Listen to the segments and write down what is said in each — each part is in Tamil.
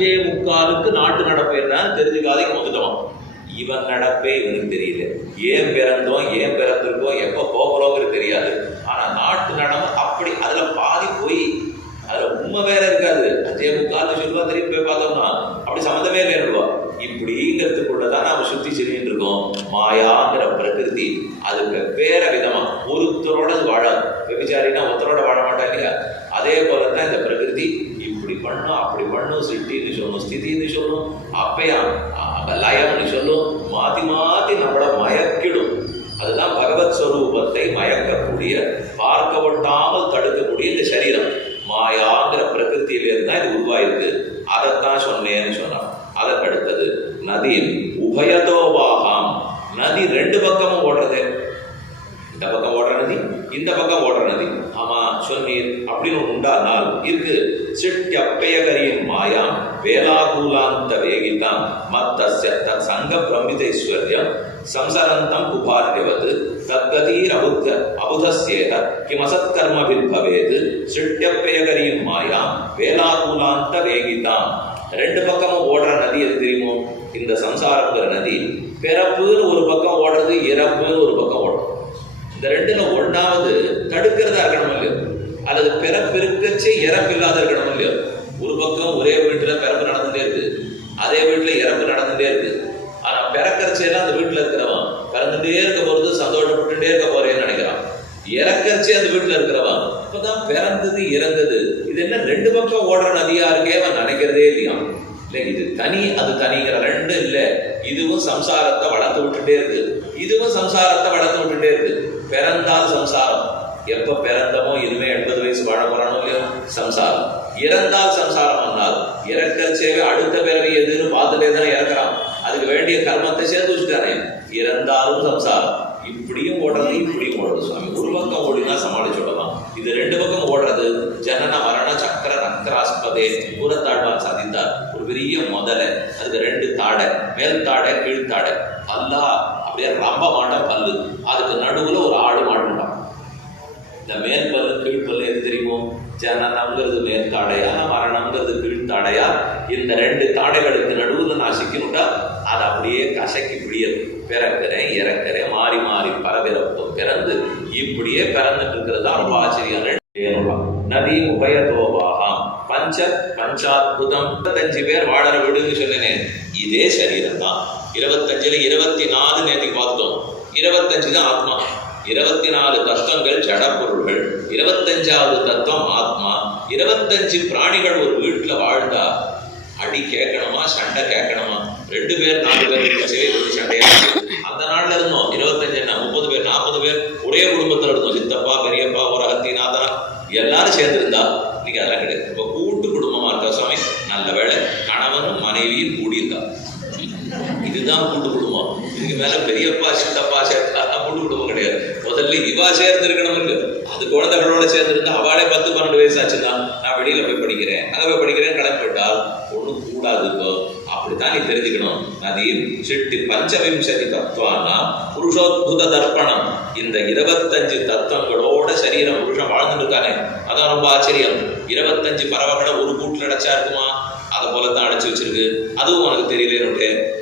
5:45 நாட்டு நடப்பு என்ன தெரிஞ்சுக்காதைக்கு வந்துட்டோம். இவன் நடப்பே இவனுக்கு தெரியல. ஏன் பிறந்தோம், ஏன் பிறந்திருக்கோம், எப்போ போகிறோங்கிறது தெரியாது. ஆனா நாட்டு நடமை அப்படி அதுல பாதி போய் அதுல உண்மை வேற இருக்காது. 5:45 சொல்லுவா, திரும்பி போய் பார்த்தோம்னா அப்படி சம்மந்தமே இல்லைன்னுவா. இப்படிங்கிறதுக்குள்ளதான் நாம சுத்தி செஞ்சுட்டு இருக்கோம். மாயாங்கிற பிரகிருதி அது வெவ்வேற விதமா ஒருத்தரோட வாழாது. விபச்சாரினா ஒருத்தரோட வாழ மாட்டா இல்லையா? அதே போலதான் இந்த பிரகிருதி இப்படி பண்ணும், அப்படி பண்ணும், சிட்டின்னு சொல்லும், ஸ்திதின்னு சொல்லும், அப்பயா லயம்னு சொல்லும், மாத்தி மாத்தி நம்மள மயக்கிடும். அதுதான் பகவத் ஸ்வரூபத்தை மயக்கக்கூடிய, பார்க்க ஒட்டாமல் தடுக்கக்கூடிய இந்த சரீரம் மாயாங்கிற பிரகிருத்தியிலிருந்து தான் இது உருவாயிருக்கு. அதைத்தான் சொன்னேன்னு சொன்னான். அதற்கு அடுத்தது நதி உபயதோவாகாம். நதி ரெண்டு பக்கமும் ஓடுறது. இந்த பக்கம் ஓடுற நதி, இந்த பக்கம் ஓடுற நதி. ஆமா சொன்னீர் அப்படின்னு உண்டானால் இருக்கு. சிட்யப்பயகரியின் மாயாம் வேலாகூலாந்த வேகிதாம் மத்தஸ்ய தத் சங்க பிரமிதைஸ்வர்யம் சம்சரந்தம் குபார்யவது தத்கதீர் அபுதஸ்யேத கிமசத்கர்மபில் பவேது சிட்யப்பயகரியின் மாயாம் வேலாகூலாந்த வேகிதாம். ரெண்டு பக்கமும் ஓடுற நதி எது தெரியுமோ? இந்த சம்சாரங்கிற நதி பிறப்புன்னு ஒரு பக்கம் ஓடுறது, இறப்புன்னு ஒரு பக்கம் ஓடுறது. இந்த ரெண்டுல ஒன்றாவது தடுக்கிறதா இருக்கணும் இல்லையோ, அல்லது பிறப்பு இருக்கச்சு இறப்பு இல்லாத இருக்கணும் இல்லையோ. ஒரு பக்கம் ஒரே வீட்டுல பிறப்பு நடந்துட்டே இருக்கு, அதே வீட்டுல இறப்பு நடந்துட்டே இருக்கு. ஆனா பிறக்கரிச்சையெல்லாம் அந்த வீட்டுல இருக்கிறவன் பிறந்துட்டே இருக்க போறது சந்தோஷப்பட்டுட்டே இருக்க போறேன்னு நினைக்கிறான். இறக்கரிச்சே அந்த வீட்டுல இருக்கிறவன் இப்பதான் பிறந்தது இறந்தது, இது என்ன ரெண்டு பக்கம் ஓடுற நதியா இருக்கே அவன் நினைக்கிறதே இல்லையா. இல்ல இது தனி அது தனிங்கிற ரெண்டு இல்ல. இதுவும் சம்சாரத்தை வளர்த்து விட்டுட்டே இருக்கு, இதுவும் சம்சாரத்தை வளர்த்து விட்டுட்டே இருக்கு. பிறந்தால் சம்சாரம், எப்ப பிறந்தமோ இனிமே 80 வயசு வாழ போறானோ இல்லையோ சம்சாரம். இறந்தால் சம்சாரம் வந்தால் இறக்கச்சேவை அடுத்த பிறவி எதுன்னு பார்த்துட்டே தான் இறக்குறான். அதுக்கு வேண்டிய கர்மத்தை சேர்த்து வச்சுட்டானே. இறந்தாலும் சம்சாரம். இப்படியும் ஓடுறது, இப்படியும் ஓடுறது. சுவாமி ஒரு பக்கம் ஓடினா சமாளிச்சு விடலாம், இது ரெண்டு பக்கம் ஓடுறது. ஜனன மரண சக்கர நக்கராஸ்பதே பூரத்தாழ்வான் சாதித்தார். ஒரு பெரிய முதலை, அதுக்கு ரெண்டு தாடை, மேல் தாடை கீழ் தாடை, அல்லா அப்படியே ரொம்ப மாட்ட பல்லு, அதுக்கு நடுவுல ஒரு ஆடு மாடுண்டான். இந்த மேல் பல்லு கீழ் பல்லு எது தெரியுமோ? ஜனனம்ங்கிறது மேல் தாடையா, மரணம்ங்கிறது கீழ் தாடையா? இந்த ரெண்டு தாடைகளுக்கு நடுவுல நான் சிக்கணுட்டா அதை அப்படியே கசக்கி பிடியல். பிறக்கிறேன் இறக்கிறேன் மாறி மாறி பரபிறப்பு பிறந்து இப்படியே பிறந்துட்டு இருக்கிறது தான் ரொம்ப ஆச்சரியம். நதி உபயதோவாகாம் பஞ்சாத்புதம். 25 பேர் வாழற வீடுன்னு சொன்னேன். இதே சரீரம் தான். 25ல 24 நேற்றுக்கு பார்த்தோம். 25 தான் ஆத்மா. 24 தத்துவங்கள் ஜட பொருள்கள், 25வது தத்துவம் ஆத்மா. 25 பிராணிகள் ஒரு வீட்டுல வாழ்ந்தா அடி கேட்கணுமா சண்டை கேட்கணுமா? 2 பேர் 4 பேர் சண்டையா? அந்த நாள்ல இருந்தோம் 25 என்ன 30 பேர் 40 பேர் ஒரே குடும்பத்துல இருந்தோம். சித்தப்பா பெரியப்பா ஒரு அத்தி நாதனா எல்லாரும் சேர்ந்திருந்தா. இன்னைக்கு அதெல்லாம் கிடையாது. இப்ப கூட்டு குடும்பமா இருக்கா சுவாமி. நல்ல வேளை கணவனும் மனைவியும் கூடியிருந்தா. இதுதான் கூட்டு குடும்பம். இதுக்கு மேல பெரியப்பா சித்தப்பா சேர்த்தா கூட்டு குடும்பம் கிடையாது. முதல்ல இவா சேர்ந்து இருக்கணும் இருக்கு. அது குழந்தைகளோட சேர்ந்து இருந்தா அவளே 10-12 வயசு ஆச்சுன்னா நான் வெளியில போய் படிக்கிறேன், அங்க போய் படிக்கிறேன் கிளம்பி விட்டால் ஒண்ணும் கூடாது. இப்போ அப்படித்தான் நீ தெரிஞ்சுக்கணும். நதி சிட்டி பஞ்சவிம்சதி தத்துவானா புருஷோத்புத தர்ப்பணம். இந்த 25 தத்துவங்களோட சரீரம் புருஷன் வாழ்ந்துட்டு இருக்கானே, அதான் ரொம்ப ஆச்சரியம். 25 பறவைகளை ஒரு கூட்டில் அடைச்சா இருக்குமா? அதை போலத்தான் அடைச்சு வச்சிருக்கு. அதுவும் உனக்கு தெரியல.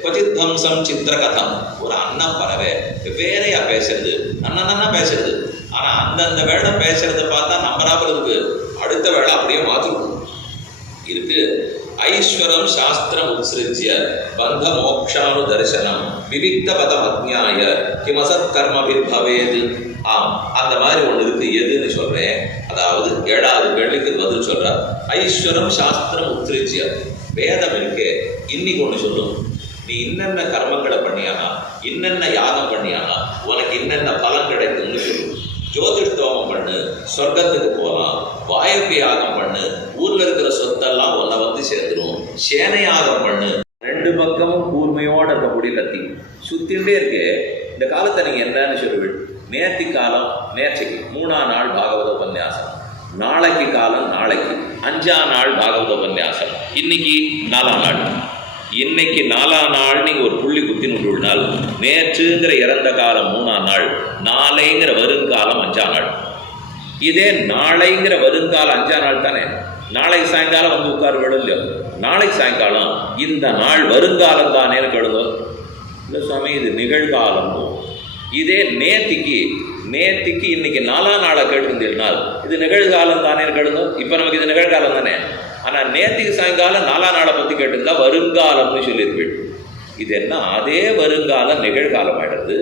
கொச்சித் தம்சம் சித்திர கதம். ஒரு அண்ணன் பறவை வேறையா பேசுறது, அண்ணன்னா பேசுறது. ஆனா அந்தந்த வேலை பேசுறத பார்த்தா நம்பராமல் இருக்கு. அடுத்த வேலை அப்படியே மாத்திருக்கும் இருக்கு. ஐஸ்வரம் சாஸ்திரம் உத்ஸ்ருஜ்ய பந்த மோக்ஷானு தரிசனம் விவிக்த பதம் அஜ்ஞாய கிமசத் கர்மபில் பவேது. ஆம், அந்த மாதிரி ஒண்ணு இருக்கு. எதுன்னு சொல்றேன். அதாவது 7வது கேள்விக்கு பதில் சொல்ற. ஐஸ்வரம் சாஸ்திரம் உத்ஸ்ருஜ்ய. வேதம் இருக்கு. இன்னைக்கு ஒண்ணு சொல்லும், நீ இன்னென்ன கர்மங்களை பண்ணியானா, இன்னென்ன யாகம் பண்ணியானா உனக்கு இன்னென்ன பலன் கிடைக்கும்னு சொல்லும். ஜோதிஷ்டோமம் பண்ணு, சொர்க்கத்துக்கு போகலாம். வாயுக்கு யாகம் பண்ணு, ஊர்ல இருக்கிற சொத்தெல்லாம் உன்னை வந்து சேர்ந்துடும். சேனை யாகம் பண்ணு. 2 பக்கமும் கூர்மையோட இருக்கக்கூடிய கத்தி சுத்தின்றே இருக்கு. இந்த காலத்தை நீங்க என்னன்னு சொல்லுவீள்? நேர்த்தி காலம் நேர்ச்சிக்கு 3ஆம் நாள் பாகவத உபன்யாசம், நாளைக்கு காலம் நாளைக்கு 5ஆம் நாள் பாகவத உபன்யாசம், இன்னைக்கு 4ஆம் நாள். இன்னைக்கு 4ஆம் நாள் நீங்க ஒரு புள்ளி குத்தி நுள்ளால் நேற்றுங்கிற இறந்த காலம் 3ஆம் நாள், நாளைங்கிற வருங்காலம் 5ஆம் நாள். இதே நாளைங்கிற வருங்காலம் 5ஆம் நாள் தானே. நாளைக்கு சாயங்காலம் வந்து உட்காருவேடும் இல்லையோ, நாளைக்கு சாயங்காலம் இந்த நாள் வருங்காலம் தானேன்னு கேளுங்க. இல்லை சுவாமி இது நிகழ்காலம். இதே நேத்திக்கு இன்னைக்கு 4ஆம் நாளை கேட்டிருந்தீர்கள், இது நிகழ்காலம் தானேன்னு கேளுங்க. இப்போ நமக்கு இது நிகழ்காலம் தானே. ஆனால் நேத்திக்கு சாயங்காலம் 4ஆம் நாளை பற்றி கேட்டிருந்தா வருங்காலம்னு சொல்லியிருப்பேன். இது என்ன, அதே வருங்காலம் நிகழ்காலம் ஆயிடுறது,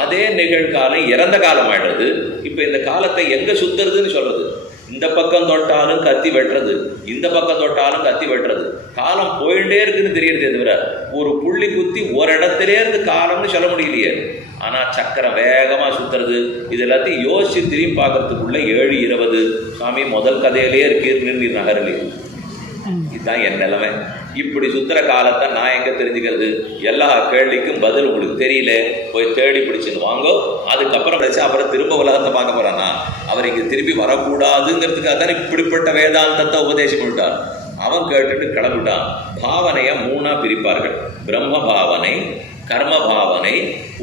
அதே நிகழ்காலம் இறந்த காலம் ஆயிடுறது. இப்போ இந்த காலத்தை எங்கே சுத்துறதுன்னு சொல்றது? இந்த பக்கம் தொட்டாலும் கத்தி வெட்டுறது, இந்த பக்கம் தொட்டாலும் கத்தி வெட்டுறது. காலம் போயிட்டே இருக்குன்னு தெரியறதே தவிர ஒரு புள்ளி குத்தி ஒரு இடத்திலே இருந்து காலம்னு சொல்ல முடியலையே. ஆனால் சக்கரம் வேகமாக சுத்துறது. இது எல்லாத்தையும் யோசிச்சு திரும்பி பார்க்கறதுக்குள்ள 7:20 சுவாமி முதல் கதையிலே இருக்கீர்னு நகரலே. இதுதான் என் நிலைமை. இப்படி சுத்துற காலத்தை நான் எங்க தெரிஞ்சுக்கிறது? எல்லா கேள்விக்கும் பதில் உங்களுக்கு தெரியல, போய் தேடி பிடிச்சுன்னு வாங்கோ. அதுக்கப்புறம் படிச்சு அப்புறம் திரும்ப உலகத்தை பார்க்க போறானா? அவர் இங்க திரும்பி வரக்கூடாதுங்கிறதுக்காக தான் இப்படிப்பட்ட வேதாந்தத்தை உபதேசம் பண்ணிட்டார். அவன் கேட்டுட்டு கிளம்பிட்டான். பாவனையை 3ஆ பிரிப்பார்கள்: பிரம்ம பாவனை, கர்ம பாவனை,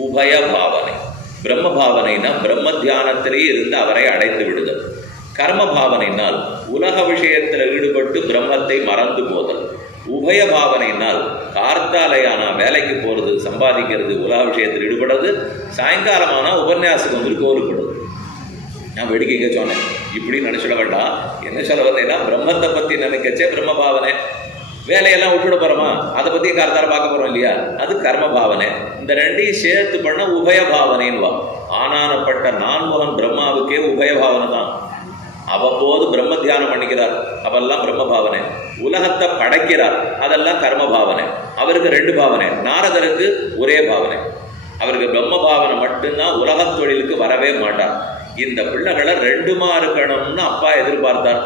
உபய பாவனை. பிரம்ம பாவனைனா பிரம்ம தியானத்திலே இருந்து அவரை அடைத்து விடுதல். கர்ம பாவனைனால் உலக விஷயத்தில் ஈடுபட்டு பிரம்மத்தை மறந்து போதல். உபய பாவனைனால் கார்த்தாலையானா வேலைக்கு போகிறது, சம்பாதிக்கிறது, உலக விஷயத்தில் ஈடுபடுறது, சாயங்காலமானா உபன்யாசத்துக்கு வந்து கோலுப்படுது. நான் வேடிக்கைங்க சொன்னேன், இப்படி நினைச்சிட வேண்டாம். என்ன சொல்ல வந்தேன்னா, பிரம்மத்தை பற்றி நினைக்கச்சே பிரம்ம பாவனை. வேலையெல்லாம் விட்டுட போகிறோமா, அதை பற்றி கார்த்தால பார்க்க போகிறோம் இல்லையா, அது கர்ம பாவனை. இந்த ரெண்டையும் சேர்த்து பண்ண உபய பாவனைன்னுவா. ஆனானப்பட்ட நான்முகன் பிரம்மாவுக்கே உபய பாவனை தான். அவ்வப்போது பிரம்ம தியானம் பண்ணிக்கிறார், அவெல்லாம் பிரம்ம பாவனை. உலகத்தை படைக்கிறார், அதெல்லாம் கர்ம பாவனை. அவருக்கு 2 பாவனை. நாரதருக்கு ஒரே பாவனை. அவருக்கு பிரம்ம பாவனை மட்டும்தான். உலகத் தொழிலுக்கு வரவே மாட்டார். இந்த பிள்ளைகளை 2மா இருக்கணும்னு அப்பா எதிர்பார்த்தார்.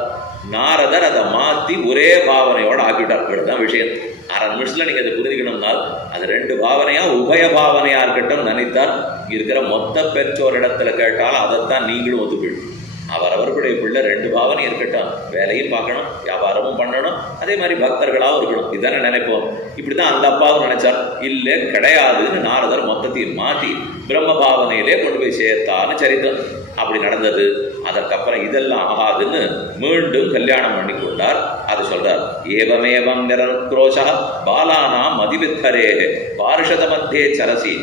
நாரதர் அதை மாற்றி ஒரே பாவனையோட ஆக்கிட்டார். தான் விஷயம். 1/2 நிமிஷத்துல நீங்க அதை புரிஞ்சுக்கணும்னால் அது 2 பாவனையா உபய பாவனையா இருக்கட்டும் நினைத்தார். இருக்கிற மொத்த பெற்றோரிடத்துல கேட்டாலும் அதைத்தான் நீங்களும் ஒத்துக்கணும். அவரவர்களுடைய பிள்ளை 2 பாவனை இருக்கட்டும், வேலையும் பார்க்கணும், வியாபாரமும் பண்ணணும், அதே மாதிரி பக்தர்களாகவும் இருக்கணும். இதுதானே நினைப்போம். இப்படிதான் அந்த அப்பாவும் நினைச்சார். இல்லை கிடையாதுன்னு நாரதர் மொத்தத்தையும் மாற்றி பிரம்ம பாவனையிலே கொண்டு போய் சேர்த்தான்னு சரித்திரம். அப்படி நடந்தது. அதற்கப்புறம் இதெல்லாம் ஆகாதுன்னு மீண்டும் கல்யாணம் பண்ணி கொண்டார். அது சொல்றார்: ஏவமேவம் நிரக்ரோஷா பாலானாம் மதிவித்தரே பாரிஷத மத்தியே சரசி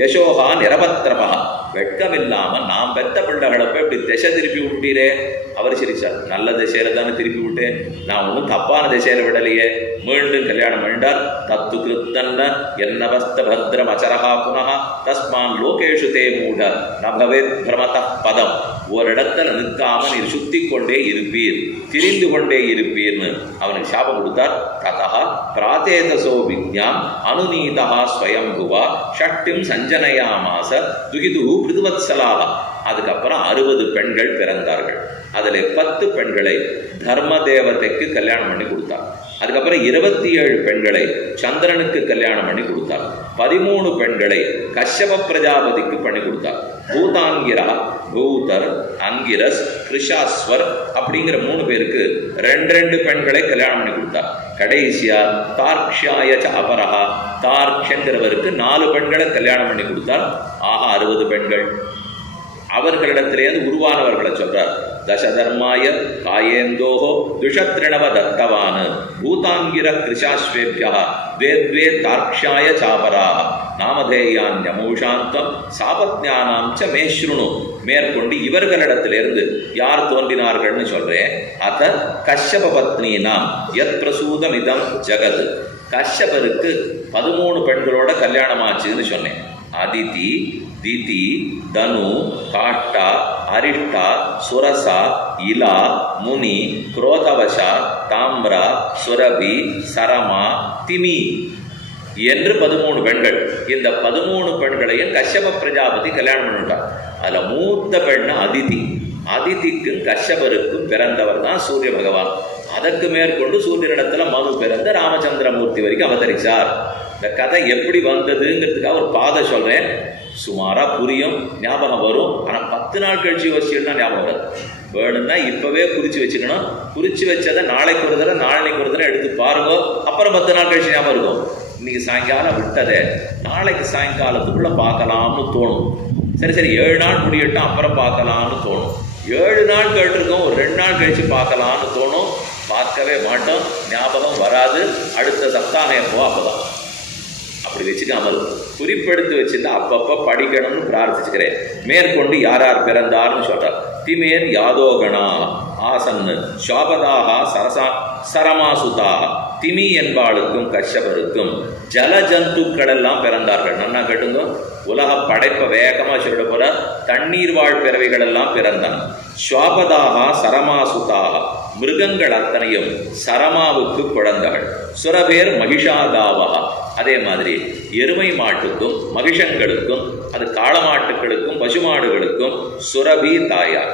யசோஹா நிரபத்திரபா. வெட்கமில்லாம நாம் பெத்த பிள்ளைகளை போய் இப்படி திசை திருப்பி விட்டீரே. அவர் சிரிச்சார். நல்ல திசையில தானே திருப்பி விட்டேன், நான் ஒன்றும் தப்பான திசையில விடலையே. மீண்டும் கல்யாணம் பண்ணிட்டார். தத்து கிருத்தன்ன என்னவஸ்த பத்ரம் அச்சரஹா புனஹா தஸ்மான் லோகேஷு தே மூட நபவேத் பிரமத பதம். ஒரு இடத்துல நிற்காம நீர் சுத்தி கொண்டே இருப்பீர், திரிந்து கொண்டே இருப்பீர்னு அவனுக்கு சாபம் கொடுத்தார். ததா பிராதேதசோ விஜ்ஞாம் அனுநீதா ஸ்வயம்புவா ஷட்டிம் சஞ்சனயாமாச துகிது பிருதுவத்சலாக. அதுக்கப்புறம் 60 பெண்கள் பிறந்தார்கள். அதில் 10 பெண்களை தர்ம தேவதைக்கு கல்யாணம் பண்ணி கொடுத்தார். அதுக்கப்புறம் 27 பெண்களை சந்திரனுக்கு கல்யாணம் பண்ணி கொடுத்தார். 13 பெண்களை கஷ்யப பிரஜாபதிக்கு பண்ணி கொடுத்தார். பூதாங்கிரா, பூதர், அங்கிரஸ், கிருஷாஸ்வர் அப்படிங்கிற 3 பேருக்கு 2 பெண்களை கல்யாணம் பண்ணி கொடுத்தார். கடைசியா தார்க்ஷாய அபரஹா, தார்க்ஷங்கிறவருக்கு 4 பெண்களை கல்யாணம் பண்ணி கொடுத்தார். ஆக 60 பெண்கள். அவர்களிடத்திலேருந்து உருவானவர்களை சொல்றார். தசதர்மாய காயேந்தோஹோ துஷத்ரிணவ தத்தவான் பூதாங்கிர கிருஷாஸ்வேபியா வேத்வே தார்க்ஷாய சாபராக நாமதேயான்யமூஷாந்தம் சாபத்ஞானாம் ச மேஸ்ருணு. மேற்கொண்டு இவர்களிடத்திலிருந்து யார் தோன்றினார்கள்னு சொல்றேன். அத கஷ்யப பத்னீனாம் யத் பிரசூதமிதம் ஜகத். கஷ்யபருக்கு 13 பெண்களோட கல்யாணம் ஆச்சுன்னு சொன்னேன். அதிதி, திதி, தனு, காட்டா, அரிஷ்டா, சுரசா, இலா, முனி, குரோதவசா, தாம்ரா, சுரபி, சரமா, திமி என்று 13 பெண்கள். இந்த 13 பெண்களையும் கஷ்யப பிரஜாபதி கல்யாணம் பண்ணிட்டார். அதில் மூத்த பெண்ணு அதிதி. அதிதிக்கும் கஷ்யபருக்கும் பிறந்தவர் தான் சூரிய பகவான். அதற்கு மேற்கொண்டு சூரியனிடத்துல மனு பிறந்த ராமச்சந்திரமூர்த்தி வரைக்கும் அவதரிச்சார். இந்த கதை எப்படி வந்ததுங்கிறதுக்காக ஒரு பாதை சொல்றேன். சுமாரா புரியும், ஞாபகம் வரும். ஆனால் 10 நாள் கழிச்சு யோசிச்சுன்னா ஞாபகம் வராது. வேணும்னா இப்பவே குறிச்சு வச்சுக்கணும். குறிச்சு வச்சதை நாளைக்கு ஒரு தடவை நாளைக்கு ஒரு தடவை எடுத்து பாருங்க. அப்புறம் 10 நாள் கழிச்சு ஞாபகம் இருக்கும். இன்னைக்கு சாயங்காலம் விட்டதே நாளைக்கு சாயங்காலத்துக்குள்ள பார்க்கலாம்னு தோணும். சரி 7 நாள் முடியட்டும் அப்புறம் பார்க்கலாம்னு தோணும். 7 நாள் கேட்டிருக்கோம், ஒரு 2 நாள் கழிச்சு பார்க்கலாம்னு தோணும். பார்க்கவே மாட்டோம், ஞாபகம் வராது. அடுத்த சப்தாகம் எப்போ அப்போதான். அப்படி வச்சுக்காமல் குறிப்பெடுத்து வச்சுருந்தா அப்பப்போ படிக்கணும்னு பிரார்த்திச்சுக்கிறேன். மேற்கொண்டு யார் யார் பிறந்தார்னு சொல்கிறார். திமேர் யாதோகணா ஆசன்னு ஷாபதாக சரமாசுதாக. திமி என்பாளுக்கும் கஷ்யபருக்கும் ஜலஜந்துக்கள் எல்லாம் பிறந்தார்கள். நன்னா கேட்டுங்க, உலக படைப்பை வேகமாக சொல்லிட போற தண்ணீர் வாழ் பிறவைகள் எல்லாம் பிறந்தான். ஸ்வாபதாக சரமாசுதாக, மிருகங்கள் அத்தனையும் சரமாவுக்கு குழந்தைகள். சுரபேர் மகிஷாதாவா, அதே மாதிரி எருமை மாட்டுக்கும் மகிஷங்களுக்கும் அது காளமாட்டுகளுக்கும் பசுமாடுகளுக்கும் சுரபி தாயா.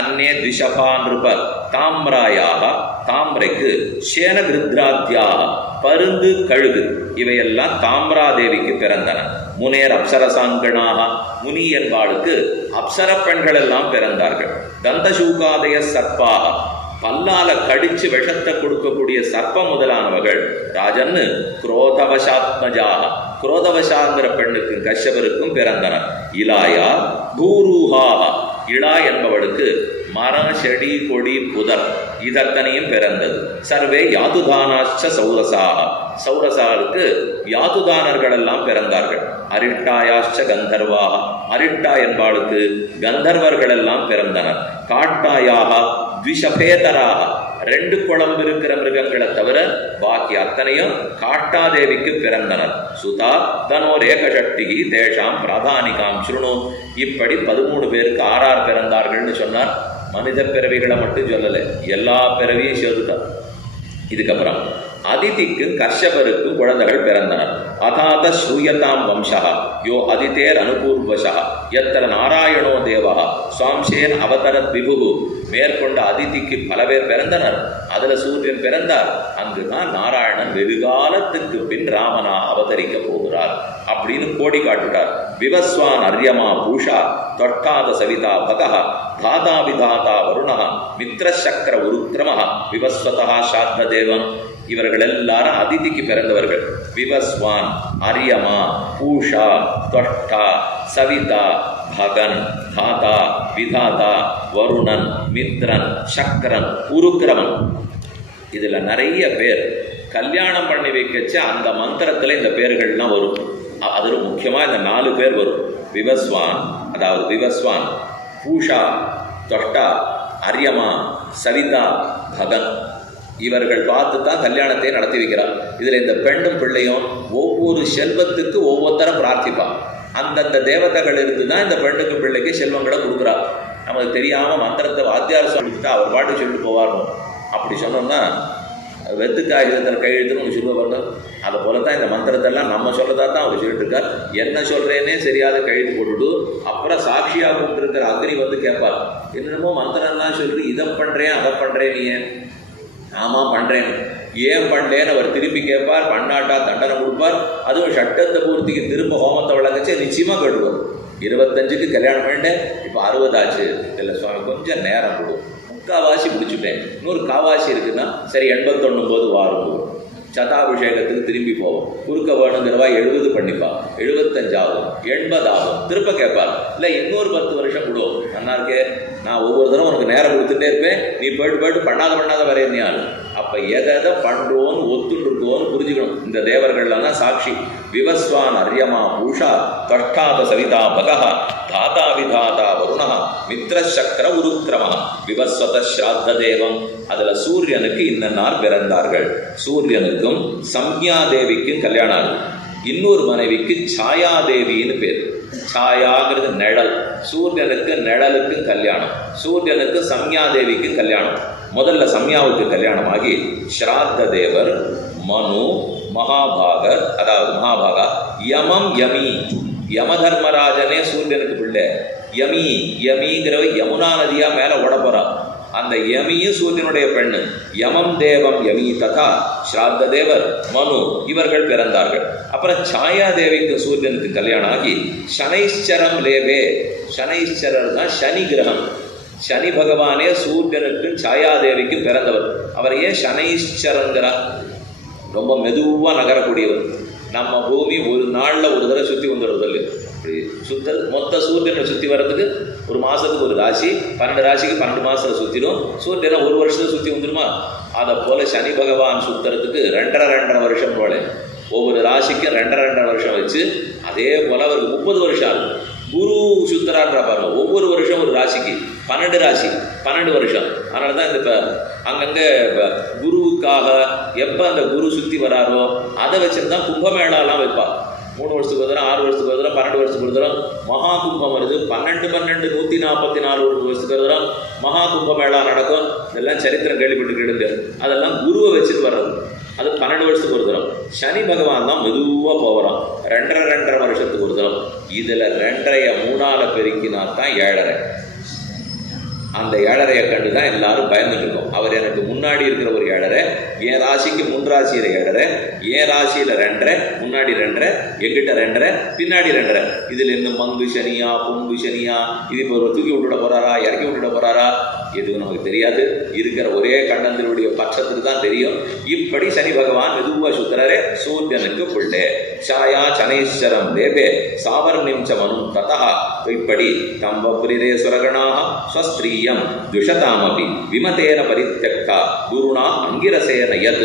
அன்னே திஷபா நிருப தாம்ராயாக, தாம்ரைக்கு சேனகிருத்ராத்யாக, பருந்து கழுகு இவையெல்லாம் தாம்ராதேவிக்கு பிறந்தன. முனேர் அப்சரசாங்கனாக, முனி என்பாளுக்கு அப்சர பெண்கள் எல்லாம் பிறந்தார்கள். தந்தசூகாதய சர்ப்பாக, பல்லால கடிச்சு விஷத்தை கொடுக்கக்கூடிய சர்ப்ப முதலானவர்கள். ராஜன்னு குரோதவசாத்மஜாக, குரோதவசாங்கிற பெண்ணுக்கு கஷ்யபருக்கும் பிறந்தனர். இலாயா பூரூஹாக, இளா என்பவளுக்கு மரம் செடி கொடி புதர் இதத்தனையும் பிறந்தது. சர்வே யாதுதானாச்ச சௌரசாக, சௌரசாருக்கு யாதுதானர்கள் எல்லாம் பிறந்தார்கள். அரிட்டாயாச்ச கந்தர்வாக, அரிட்டா என்பாளுக்கு கந்தர்வர்கள் எல்லாம் பிறந்தனர். காட்டாயாக த்விஷபேதராக, ரெண்டு குழம்பு இருக்கிற மிருகங்களை தவிர பாக்கி அத்தனையும் காட்டாதேவிக்கு பிறந்தனர். சுதா தனோர் ஏகசக்தி தேஷாம் பிராதானிகாம் சுருணு. இப்படி 13 பேருக்கு ஆறார் பிறந்தார்கள்னு சொன்னார். மனித பிறவிகளை மட்டும் சொல்லலை, எல்லா பிறவியும் சேர்த்துட்டார். இதுக்கப்புறம் அதிதிக்கும் கஷ்யபருக்கும் குழந்தைகள் பிறந்தனர். அதாத ஸ்ரூயதாம் வம்சா யோ அதிதேர் அனுபூர்வசா எத்தர நாராயணோ தேவா சுவாம்சேன் அவதரத் விபு. மேற்கொண்ட அதிதிக்கு பல பேர் பிறந்தனர். அதில் சூரியன் பிறந்தார். அங்குதான் நாராயணன் வெகுகாலத்துக்கு பின் ராமனா அவதரிக்க போகிறார் அப்படின்னு கோடி காட்டுட்டார். விவஸ்வான் அர்யமா பூஷா தொட்டாத சவிதா பகா தாதா விதாதா வருணா மித்ரசக்கர உருக்கிரமஹா விவஸ்வதா சாத்த தேவன். இவர்கள் எல்லாரும் அதிதிக்கு பிறந்தவர்கள். விவஸ்வான், அரியமா, பூஷா, தொட்டா, சவிதா, பகன், தாதா, விதாதா, வருணன், மித்ரன், சக்கரன், உருக்கிரமன். இதுல நிறைய பேர் கல்யாணம் பண்ணி வைக்கச்சு அந்த மந்திரத்துல இந்த பேர்கள்லாம் வரும். அதுல முக்கியமா இந்த 4 பேர் வரும். விவஸ்வான், அதாவது விவஸ்வான், பூஷா, தொட்டா, அரியமா, சவிதா, பகன். இவர்கள் பார்த்து தான் கல்யாணத்தை நடத்தி வைக்கிறார். இதில் இந்த பெண்ணும் பிள்ளையும் ஒவ்வொரு செல்வத்துக்கு ஒவ்வொருத்தரை பிரார்த்திப்பான். அந்தந்த தேவதைகள் இருந்து தான் இந்த பெண்ணுக்கு பிள்ளைக்கு செல்வங்களை கொடுக்குறார். நமக்கு தெரியாமல் மந்திரத்தை வாத்தியார் சொல்லிட்டு அவர் பாட்டு சொல்லிட்டு போவாரணும். அப்படி சொன்னோம்னா வெத்து காகிதத்தில் கையெழுத்துன்னு சொல்ல வரணும். அதை போல தான் இந்த மந்திரத்தெல்லாம் நம்ம சொல்லதா தான் அவர் சொல்லிட்டு இருக்கார். என்ன சொல்கிறேன்னே சரியாத கையெழுத்து போட்டுட்டு அப்புறம் சாட்சியாக கொண்டிருக்கிற அக்னி வந்து கேட்பார். என்னென்னமோ மந்திரம்லாம் சொல்லிட்டு இதை பண்ணுறேன் அதை பண்ணுறேன், நீ ஆமாம் பண்ணுறேன், ஏன் பண்ணேன்னு அவர் திரும்பி கேட்பார். பண்ணாட்டா தண்டனை கொடுப்பார். அதுவும் சட்டத்தை பூர்த்திக்கு திரும்ப ஹோமத்தை வழங்கச்சே நிச்சயமாக கேட்டுவார். 25க்கு கல்யாணம் பண்ணிட்டேன், இப்போ 60 ஆச்சு. இல்லை சுவாமி கொஞ்சம் நேரம் கொடு, முக்காவாசி முடிச்சுட்டேன், இன்னொரு காவாசி இருக்குன்னா சரி 89 போது வாரும். சதாபிஷேகத்துக்கு திரும்பி போவோம். குறுக்க வேணுங்கிறவா 70 பண்ணிப்பா, 75 ஆகும், 80 ஆகும். திரும்ப கேட்பார், இல்லை இன்னொரு 10 வருஷம் கொடுவோம். நல்லா இருக்கே, நான் ஒவ்வொரு தடவை உனக்கு நேரம் கொடுத்துட்டே இருப்பேன், நீ போயிட்டு பண்ணாத வரையாள். அப்போ எதை பண்ணுறோன்னு ஒத்துட்டு இருக்கோன்னு புரிஞ்சுக்கணும். இந்த தேவர்கள்லாம் சாட்சி. விவஸ்வான் அர்யமா பூஷா தொட்டாத சவிதா பகா தாதா விதாதா வருணா மித்ரசக்கர உருக்கிரமா விவஸ்வத ஸ்ராத்த தேவம். அதில் சூரியனுக்கு இன்னன்னார் பிறந்தார்கள். சூரியனுக்கும் சம்யாதேவிக்கும் கல்யாணம் ஆகும். இன்னொரு மனைவிக்கு சாயாதேவின்னு பேர். சாயாங்கிறது நிழல். சூரியனுக்கு நிழலுக்கும் கல்யாணம், சூரியனுக்கு சம்யாதேவிக்கும் கல்யாணம். முதல்ல சம்யாவுக்கு கல்யாணம் ஆகி ஸ்ராத்த தேவர், மனு, மகாபாகர், அதாவது மகாபாகா, யமம் யமி, யம தர்மராஜனே சூரியனுக்கு பிள்ளை. யமி, யமிங்கிறவ யமுனா நதியா மேல ஓட போறா. அந்த யமியும் சூரியனுடைய பெண்ணு. யமம் தேவம் யமி ததா ஸ்ராத்த தேவர், மனு இவர்கள் பிறந்தார்கள். அப்புறம் சாயா தேவிக்கு சூரியனுக்கு கல்யாணம் ஆகி சனைஸ்சரம் லேவே. சனைஸ்சரர் தான் சனி கிரகம். சனி பகவானே சூரியனுக்கு சாயாதேவிக்கு பிறந்தவர். அவர் ஏன் சனைஸ்சரங்கிறார்? ரொம்ப மெதுவாக நகரக்கூடியவர். நம்ம பூமி ஒரு நாளில் ஒரு தடவை சுற்றி வந்துடுறது இல்லை. அப்படி சுத்தல் மொத்த சூரியனை சுற்றி வர்றதுக்கு ஒரு மாதத்துக்கு ஒரு ராசி, 12 ராசிக்கு 12 மாதத்தில் சுற்றிடும். சூரியனை ஒரு வருஷத்தை சுற்றி வந்துடுமா? அதை போல் சனி பகவான் சுற்றுறதுக்கு 2.5 வருஷம் போல, ஒவ்வொரு ராசிக்கும் 2.5 வருஷம் வச்சு, அதே போல் அவருக்கு 30 வருஷம் ஆகும். குரு சுத்தரான்ற பாருங்க, ஒவ்வொரு வருஷம் ஒரு ராசிக்கு 12 ராசி 12 வருஷம். அதனால தான் இந்த இப்போ அங்கங்கே குருவுக்காக எப்போ அந்த குரு சுற்றி வராரோ அதை வச்சுன்னு தான் கும்பமேளாலாம் வைப்பா. 3 வருஷத்துக்கு ஒரு தரம், 6 வருஷத்துக்கு ஒரு தரம், 12 வருஷத்துக்கு ஒரு தரம் மகா கும்பம் வருது. 12 144 வருஷத்துக்கு ஒரு தரம் மகா கும்பமேளா நடக்கும். இதெல்லாம் சரித்திரம் கேள்விப்பட்டு அதெல்லாம் குருவை வச்சுட்டு வர்றது. அது 12 வருஷத்துக்கு ஒரு தரம். சனி பகவான் தான் மெதுவாக போகிறான் 2.5 வருஷத்துக்கு ஒரு தரம். இதில் 2.5 3ஆல பெருக்கினா தான் 7.5. அந்த 7.5 கண்டு தான் எல்லாரும் பயந்துட்டு இருக்கோம். அவர் எனக்கு முன்னாடி இருக்கிற ஒரு 7.5, என் ராசிக்கு முன் ராசியில் 7.5, என் ராசியில் 2.5, முன்னாடி 2.5, எங்கிட்ட 2.5, பின்னாடி 2.5. இதில் இன்னும் மங்கு சனியா பொங்கு சனியா, இது இப்போ தூக்கி விட்டுட போறாரா இறக்கி விட்டுட போறாரா எதுவும் நமக்கு தெரியாது. இருக்கிற ஒரே கண்டந்தினுடைய பட்சத்துக்கு தான் தெரியும். இப்படி சனி பகவான் மெதுவா சுத்தரே சூரியனுக்கு புள்ளே சாயா சனீஸ்வரம் தேவே சாவர்ணிம் சமனும் ததா. இப்படி தம்பபுரிதே சுரகணாக ஸ்வஸ்திரீயம் துஷதாமபி விமதேன பரித்யக்தா குருணா அங்கிரசேன யத்.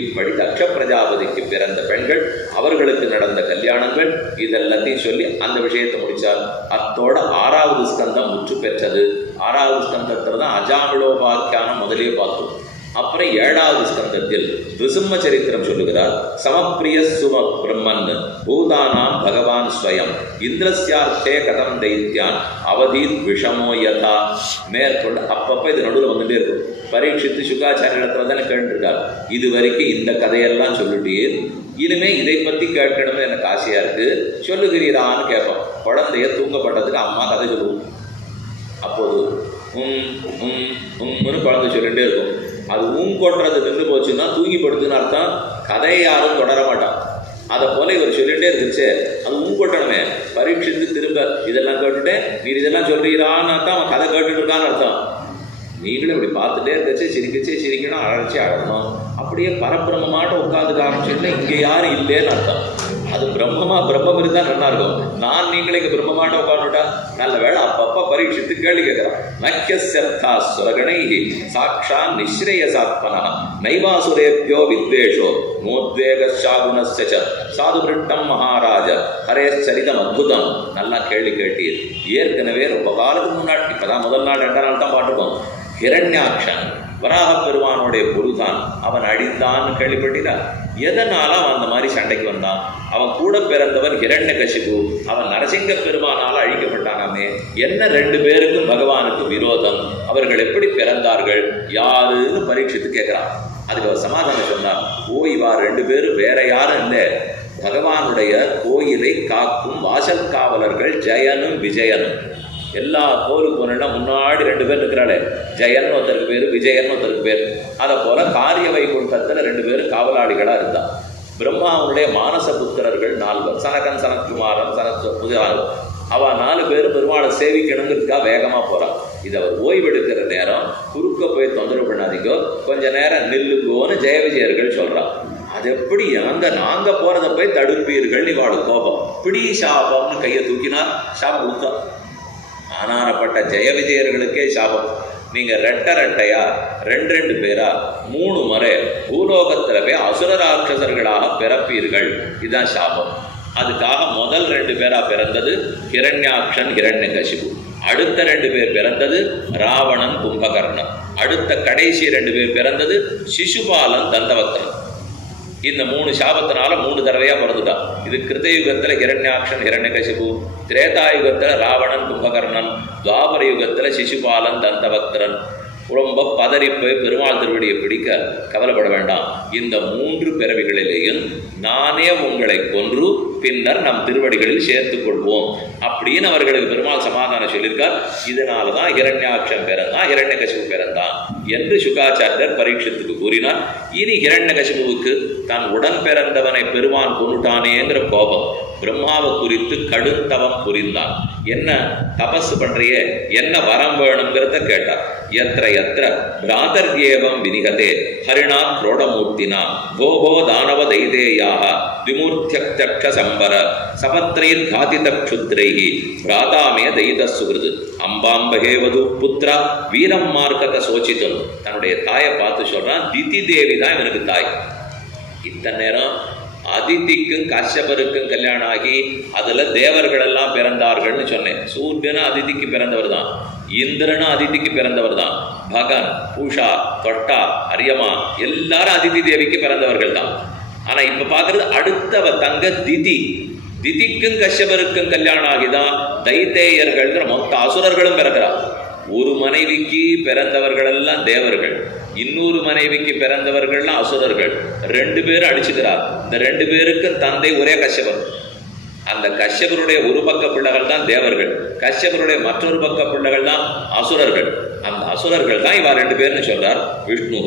இப்படி தக்ஷ பிரஜாபதிக்கு பிறந்த பெண்கள், அவர்களுக்கு நடந்த கல்யாணங்கள், இதெல்லாத்தையும் சொல்லி அந்த விஷயத்தை முடிச்சார். அத்தோட 6வது ஸ்கந்தம் முற்று பெற்றது. 6வது ஸ்கந்தத்தில் தான் அஜாமிளோபாக்கியானம் முதலே பார்த்தோம். அப்புறம் 7வது ஸ்கந்தத்தில் ரிசிம்ம சரித்திரம் சொல்லுகிறார். சமப்பிரிய சும பிரம்மன் பூதானாம் பகவான் ஸ்வயம் இந்திரஸ்யார்த்தே கதம் தைத்யான் அவதீத் விஷமோ யதா. மேற்கொண்டு அப்பப்போ இது நடுவில் வந்துட்டே இருக்கும். பரீட்சித்து சுகாச்சாரியத்தில் தானே கேட்டுருக்கார். இது வரைக்கும் இந்த கதையெல்லாம் சொல்லிட்டீர், இனிமே இதை பற்றி கேட்கணும்னு எனக்கு ஆசையாக இருக்குது, சொல்லுகிறீரான்னு கேட்போம். குழந்தைய தூங்கப்பட்டதுக்கு அம்மா கதை சொல்லுவோம். அப்போது குழந்தை சொல்லிகிட்டே இருக்கும். அது கொட்டுறது நின்று போச்சுன்னா தூங்கி படுத்துன்னு அர்த்தம். கதையை யாரும் தொடர மாட்டான். அதை போல இவர் சொல்லிகிட்டே இருந்துச்சு. அது கொட்டணுமே. பரீட்சித்து திரும்ப இதெல்லாம் கேட்டுட்டேன், நீ இதெல்லாம் சொல்றீரான்னு அர்த்தம். அவன் கதை கேட்டுட்டு இருக்கான்னு அர்த்தம். நீங்களும் இப்படி பார்த்துட்டே இருந்துச்சு, சிரிக்கணும், அழைச்சி அழணும். அப்படியே பரபிரமமாட்ட உட்காந்துக்க ஆரம்பிச்சுட்டு இங்கே யாரும் இல்லைன்னு அர்த்தம். அது பிரம்மம் இருந்தால் நல்லா இருக்கும். நான் நீங்களே இங்கே பிரம்மமாட்ட உட்காந்துட்டா நல்ல வேலை. அப்பப்போ பரீட்சித்து கேள்வி கேட்கிறான். நக்கியஸ்யர்த்தா சுரகணை சாட்சா நிஸ்ரேயசாத்மனா நைவாசுரேபியோ வித்வேஷோ நோத்வேகாகுணஸ்ய சாது பிருட்டம் மகாராஜ ஹரேச்சரிதம் அத்புதம். நல்லா கேள்வி கேட்டீர். ஏற்கனவே ரொம்ப காலத்துக்கு முன்னாடி, இப்போதான் முதல் நாள் 2 நாள் தான் பாட்டுப்போம். ஹிரண்யாக்ஷன் வராக பெருமானுடைய பொருள்தான் அவன் அடித்தான்னு கேள்விப்பட்டீரா? எதனால அவன் அந்த மாதிரி சண்டைக்கு வந்தான்? அவன் கூட பிறந்தவன் ஹிரண்யகசிபு, அவன் நரசிங்க பெருமானால் அழிக்கப்பட்டானாமே. என்ன 2 பேருக்கும் பகவானுக்கு விரோதம்? அவர்கள் எப்படி பிறந்தார்கள், யாருன்னு பரீட்சித்து கேட்கிறான். அதுக்கு அவர் சமாதானம் சொன்னார். இவா 2 பேரும் வேற யாரும் இல்லை, பகவானுடைய கோயிலை காக்கும் வாசல் காவலர்கள் ஜெயனும் விஜயனும். எல்லா கோயிலுக்கு போனா முன்னாடி 2 பேர் இருக்கிறாளே, ஜெயன் ஒருத்தருக்கு பேர், விஜயன் ஒருத்தருக்கு பேர். அதை போல காரிய வைகுண்டத்தில் 2 பேரும் காவலாளிகளாக இருந்தான். பிரம்மாவுடைய மானச புத்திரர்கள் 4 பேர், சனகன், சனத்குமாரன், சனத்குமாரன். அவள் 4 பேர் பெருமாளை சேவிக்கணுங்கிறதுக்காக வேகமாக போகிறான். இது அவர் ஓய்வெடுக்கிற நேரம், குறுக்க போய் தொந்தரவு பண்ணாதீங்கோ, கொஞ்ச நேரம் நில்லுங்கோன்னு ஜெய விஜயர்கள் சொல்கிறான். அது எப்படி நாங்கள் போகிறத போய் தடுப்பீர்கள்? இவாடு கோபம். பிடி சாபம்னு கையை தூக்கினா சாபம் கொடுத்தான். ஆனானப்பட்ட ஜெய விஜயர்களுக்கே சாபம். நீங்கள் ரெட்டையா 2 பேரா 3 முறை பூலோகத்தில் போய் அசுர ராட்சசர்களாக பிறப்பீர்கள். இதுதான் சாபம். அதுக்காக முதல் 2 பேரா பிறந்தது ஹிரண்யாக்ஷன், ஹிரண்யகசிபு. அடுத்த 2 பேர் பிறந்தது ராவணன், கும்பகர்ணன். அடுத்த கடைசி 2 பேர் பிறந்தது சிசுபாலன், தந்தவக்தன். இந்த 3 சாபத்தினால 3 தடவையா பிறந்துட்டான். இது கிருத்தயுகத்தில் ஹிரண்யாக்ஷன், ஹிரண்யகசிபு, திரேதாயுகத்தில் ராவணன், கும்பகர்ணன், துவாபர யுகத்தில் சிசுபாலன், தந்தவக்தரன். ரொம்ப பதறிப்பை பெருமாள் திருவடியை பிடிக்க கவலைப்பட வேண்டாம். இந்த 3 பிறவிகளிலேயும் நானே உங்களை கொன்று பின்னர் நம் திருவடிகளில் சேர்த்துக் கொள்வோம் அப்படின்னு அவர்களுக்கு பெருமாள் சமாதானம் சொல்லியிருக்கார். இதனால தான் ஹிரண்யாக்ஷன் பிறந்தான், ஹிரண்யகசிபு பிறந்தான் என்று சுகாச்சாரியர் பரீட்சித்துக்கு கூறினார். இனி ஹிரண்யகசிபுவுக்கு தான் உடன் பிறந்தவனை பெருமான் கொண்டுட்டானேங்கிற கோபம். பிரம்மாவை குறித்து கடுந்தவம் புரிந்தான். என்ன தபஸ் பண்றியே, என்ன வரம் வேணுங்கிறத கேட்டார். எத்திர எத்திர பிராதர்யேவம் வினிகதே ஹரிணா குரோடமூர்த்தினா கோபோ தானவ தைதேயாக விமூர்த்தியக்ஷ சம்பர சபத்ரைர் காதித க்ஷுத்ரைஹி பிராதாமே தைத சுகிருது அம்பாம்பகேவது புத்திரா வீரம் மார்க்கத்தை சோச்சித்தல். தன்னுடைய தாயை பார்த்து சொல்றான், திதி தேவி தான் இவனுக்கு தாய். இத்தனை நேரம் அதிதிக்கும் கஷ்யபருக்கும் கல்யாணம் ஆகி அதுல தேவர்கள் எல்லாம் பிறந்தார்கள்னு சொன்னேன். சூரியனும் அதிதிக்கு பிறந்தவர் தான், இந்திரனும் அதிதிக்கு பிறந்தவர் தான், பகன், பூஷா, தொட்டா, அரியமா எல்லாரும் அதிதி தேவிக்கு பிறந்தவர்கள் தான். ஆனா இப்ப பாக்குறது அடுத்தவ தங்க திதி. திதிக்கும் கஷ்யபருக்கும் கல்யாணம் ஆகிதான் தைத்தேயர்கள்ங்கிற மொத்த அசுரர்களும் பிறக்கிறார். ஒரு மனைவிக்கு பிறந்தவர்கள் எல்லாம் தேவர்கள், இன்னொரு மனைவிக்கு பிறந்தவர்கள்லாம் அசுரர்கள். 2 பேரும் அடிச்சுக்கிறார். இந்த 2 பேருக்கும் தந்தை ஒரே கஷ்யபர். அந்த கஷ்யபருடைய ஒரு பக்க பிள்ளைகள் தான் தேவர்கள், கஷ்யபருடைய மற்றொரு பக்க பிள்ளைகள் தான் அசுரர்கள். அந்த அசுரர்கள் தான் இவா 2 பேர்னு சொல்றார். விஷ்ணு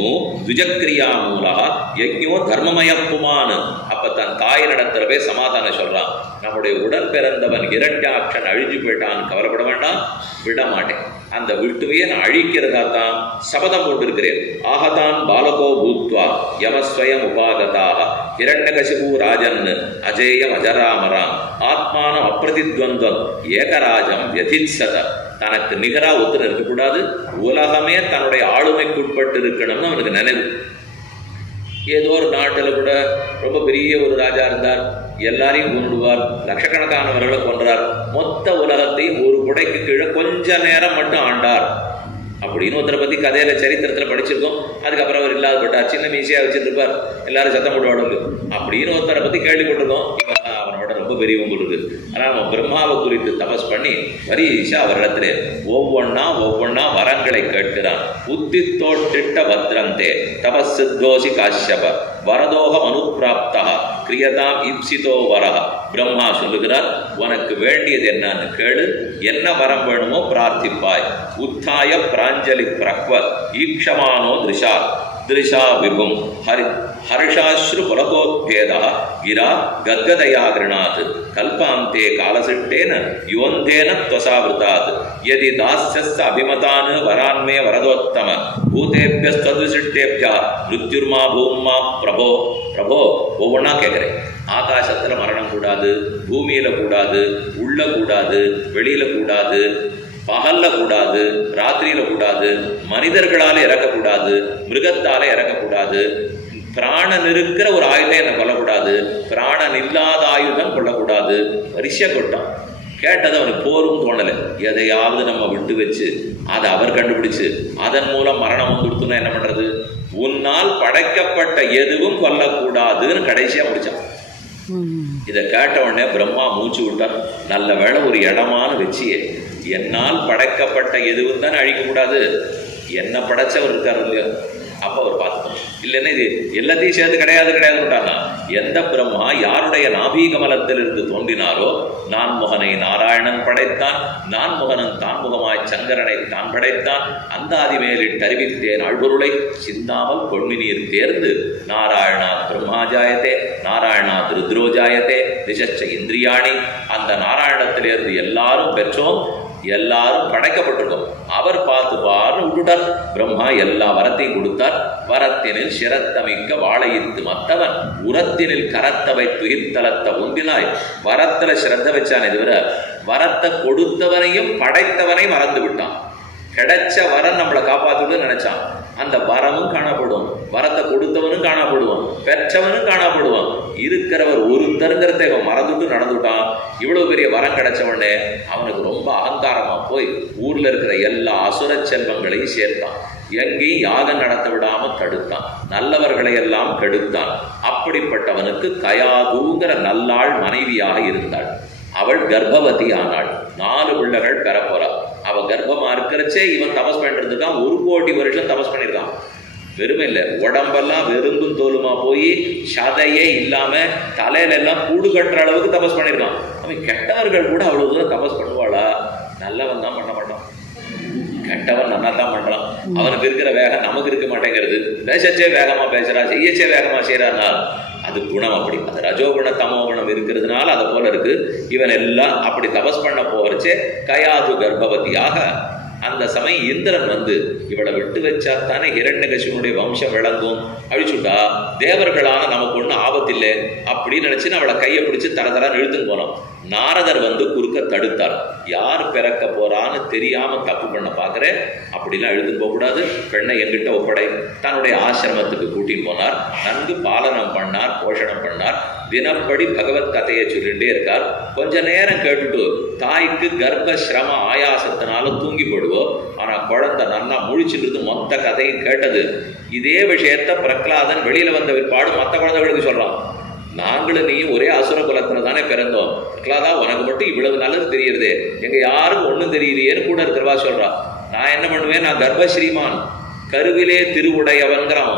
துஜக்கிரியா மூலா யஜ்ஞோ தர்மமயப்புமானு. அப்ப தன் தாய் நடத்துறவே சமாதானம் சொல்றான். நம்முடைய உடன் பிறந்தவன் இரண்யாட்சன் அழிஞ்சு போயிட்டான்னு கவலைப்பட வேண்டாம், விட மாட்டேன். அந்த விட்டுவையே நான் அழிக்கிறதா தான் சபதம் போட்டிருக்கிறேன். ஆகதான் பாலகோ பூத்வா யமஸ்வயம் உபாகதாக ஹிரண்யகசிபு ராஜன் அஜேயம் அஜராமராம் ஆத்மானம் அப்பிரதித்வந்தம் ஏகராஜம் யதித்சத. தனக்கு நிகரா ஒத்துன்னு இருக்கக்கூடாது, உலகமே தன்னுடைய ஆளுமைக்குட்பட்டு இருக்கணும்னு அவனுக்கு நினைவு. ஏதோ ஒரு நாட்டில் கூட ரொம்ப பெரிய ஒரு ராஜா இருந்தார், எல்லாரையும் கொண்டுவார், லட்சக்கணக்கானவர்களை கொன்றார், மொத்த உலகத்தையும் ஒரு குடைக்கு கீழே கொஞ்ச நேரம் மட்டும் ஆண்டார் அப்படின்னு ஒருத்தரை பத்தி கதையில சரித்திரத்துல படிச்சிருக்கோம். அதுக்கப்புறம் அவர் இல்லாதப்பட்டார், சின்ன மீசியா வச்சிருப்பார், எல்லாரும் சத்தம் போடுவாடு அப்படின்னு ஒருத்தரை பத்தி கேள்விப்பட்டிருக்கோம். அவனோட ரொம்ப பெரியவங்க இருக்கு. ஆனா அவன் பிரம்மாவை குறித்து தபஸ் பண்ணி வரிசா அவரிடத்துல ஒவ்வொன்னா வரங்களை கேட்கிறான். புத்தி தோட்டிட்ட பத்ரந்தே தபஸ் சித்தோசி காஷ்யப வரதோகம் அனுப்பிராப்தா கிரியதாம் இப்சிதோ வரஹ. பிரம்மா சொல்லுகிறார், உனக்கு வேண்டியது என்னன்னு கேளு, என்ன வரம் வேணுமோ பிரார்த்திப்பாய். உத்தாய பிராஞ்சலி பிரக்வ ஈக்ஷமானோ திருஷா திருஷா விபும் ஹர்ஷாஸ்ரு புலகோத்பேதா கிரா கத்கதயா கிருணாத் கல்பாந்தே காலசிட்டேன யோந்தேன த்வசாவிருதாத் யதி தாஸ்யஸ்த அபிமதான் வரான்மே வரதோத்தம பூதேபியஸ்ததுசிட்டேப்யா மிருத்யுர்மா பூம்மா பிரபோ. பிரபோ ஒவ்வொன்னா கேட்கிறேன். ஆகாசத்துல மரணம் கூடாது, பூமியில கூடாது, உள்ள கூடாது, வெளியில கூடாது, பகல்ல கூடாது, ராத்திரியில கூடாது, மனிதர்களால இறக்கக்கூடாது, மிருகத்தால இறக்கக்கூடாது, பிராணன் இருக்கிற ஒரு ஆயுதம் என்ன கொல்லக்கூடாது, பிராணன் இல்லாத ஆயுதம் கொள்ளக்கூடாது. வரிசையா கொட்டான். கேட்டது அவனுக்கு போரும் தோணலை. எதையாவது நம்ம விட்டு வச்சு அதை அவர் கண்டுபிடிச்சு அதன் மூலம் மரணம் வந்துடுத்துனா என்ன பண்றது? உன்னால் படைக்கப்பட்ட எதுவும் கொல்லக்கூடாதுன்னு கடைசியா முடிச்சான். இதை கேட்ட உடனே பிரம்மா மூச்சு விட்டார். நல்ல வேளை ஒரு இடமான வச்சியே, என்னால் படைக்கப்பட்ட எதுவும் தானே அழிக்கக்கூடாது, என்ன படைச்சவர் இருக்காரு இல்லையா, அப்ப அவர் பார்த்துக்கணும். இல்லைன்னா இது எல்லாத்தையும் சேர்ந்து கிடையாதுட்டானா. எந்த பிரம்மா யாருடைய நாபீகமலத்திலிருந்து தோன்றினாரோ, நான் முகனை நாராயணன் படைத்தான், நான் முகனன் தான் முகமாய் சங்கரனை தான் படைத்தான், அந்த ஆதிமேலிட்டு அறிவித்தேன் ஆழ்பொருளை சிந்தாமல் பொன்னினீர் தேர்ந்து நாராயணா பிரம்மாஜாயத்தே நாராயணா ருத்ரோஜாயத்தே திசச்ச இந்திரியாணி. அந்த நாராயணத்திலிருந்து எல்லாரும் பெற்றோம், எல்லாரும் படைக்கப்பட்டிருக்கோம். அவர் பார்த்து பாருன்னு விட்டுட்டார். பிரம்மா எல்லா வரத்தையும் கொடுத்தார். வரத்தினில் சிரத்தமிக்க வாழையித்து மத்தவன் உரத்தினில் கரத்தவை துயிர்த்தலத்த ஒன்றினாய். வரத்துல சிரத்த வச்சானே தவிர வரத்தை கொடுத்தவனையும் படைத்தவனையும் மறந்து விட்டான். கிடைச்ச வரம் நம்மளை காப்பாத்துன்னு நினைச்சான். அந்த வரமும் காணப்படும், வரத்தை கொடுத்தவனும் காணப்படுவான், பெற்றவனும் காணப்படுவான். இருக்கிறவர் ஒருத்தருங்கிறத இவன் மறந்துட்டு நடந்துட்டான். இவ்வளவு பெரிய வரம் கிடைச்சவனே அவனுக்கு ரொம்ப அகங்காரமா போய் ஊர்ல இருக்கிற எல்லா அசுர செல்வங்களையும் சேர்த்தான். எங்கேயும் யாகம் நடத்த விடாம தடுத்தான், நல்லவர்களை எல்லாம் கெடுத்தான். அப்படிப்பட்டவனுக்கு கயாதுங்கிற நல்லாள் மனைவியாக இருந்தாள். அவள் கர்ப்பவதி ஆனாள். 4 பிள்ளைகள் பெறப்போறாள். அவ கர்ப்பமா இருக்கிறச்சே இவன் தபஸ் பண்ணிருந்துக்கான். 1 கோடி வருஷம் தபஸ் பண்ணிருக்கான். வெறுமை இல்லை, உடம்பெல்லாம் வெறும்பும் தோலுமா போய் சதையே இல்லாம தலையில எல்லாம் கூடு கட்டுற அளவுக்கு தபஸ் பண்ணிருக்கான். அவன் கெட்டவர்கள் கூட அவ்வளவு தூரம் தபஸ் பண்ணுவாளா? நல்லவன் தான் பண்ண மாட்டான், கெட்டவன் நல்லா தான் பண்றான். அவனுக்கு இருக்கிற வேகம் நமக்கு இருக்க மாட்டேங்கிறது. பேசச்சே வேகமா பேசுறா, செய்யச்சே வேகமா செய்யறான்னா அது குணம். அப்படி அது ரஜோகுண தமோகுணம் இருக்கிறதுனால அதை போல இருக்கு. இவன் எல்லாம் அப்படி தபஸ் பண்ண போறச்சே கயாது கர்ப்பவதியாக அந்த சமயம் இந்திரன் வந்து இவளை விட்டு வச்சா தானே ஹிரண்யகசிபனுடைய வம்சம் விளங்கும், அழிச்சுட்டா தேவர்களான நமக்கு ஒன்றும் ஆபத்தில்லை அப்படின்னு நினைச்சு அவளை கையை பிடிச்சி தரதரான்னு இழுத்துன்னு போனோம். நாரதர் வந்து குறுக்க தடுத்தார். யார் பிறக்க போறான்னு தெரியாம தப்பு பண்ண பார்க்குறேன், அப்படிலாம் இழுத்துன்னு போகக்கூடாது, பெண்ணை எங்கிட்ட ஒப்படை. தன்னுடைய ஆசிரமத்துக்கு கூட்டின்னு போனார். நன்கு பாலனம் பண்ணார், போஷணம் பண்ணார். தினப்படி பகவத் கதையை சொல்லிகிட்டே இருக்கார். கொஞ்ச நேரம் கேட்டுட்டு தாய்க்கு கர்ப்ப சிரம ஆயாசத்தினால தூங்கி போடுவோம். ஆனா குழந்தை நல்லா முழிச்சுட்டு மொத்த கதையும் கேட்டது. இதே விஷயத்த பிரகலாதன் வெளியில வந்த பிற்பாடு மற்ற குழந்தைகளுக்கு சொல்றான். நாங்களும் நீயும் ஒரே அசுர குலத்துல தானே பிறந்தோம், பிரகலாதா உனக்கு மட்டும் இவ்வளவு நல்லது தெரியுறதே, எங்க யாருக்கும் ஒண்ணும் தெரியலையேன்னு கூட இருக்கிறவா சொல்றா. நான் என்ன பண்ணுவேன், நான் கர்ப்பஸ்ரீமான் கருவிலே திருவுடையவன்கிறான்.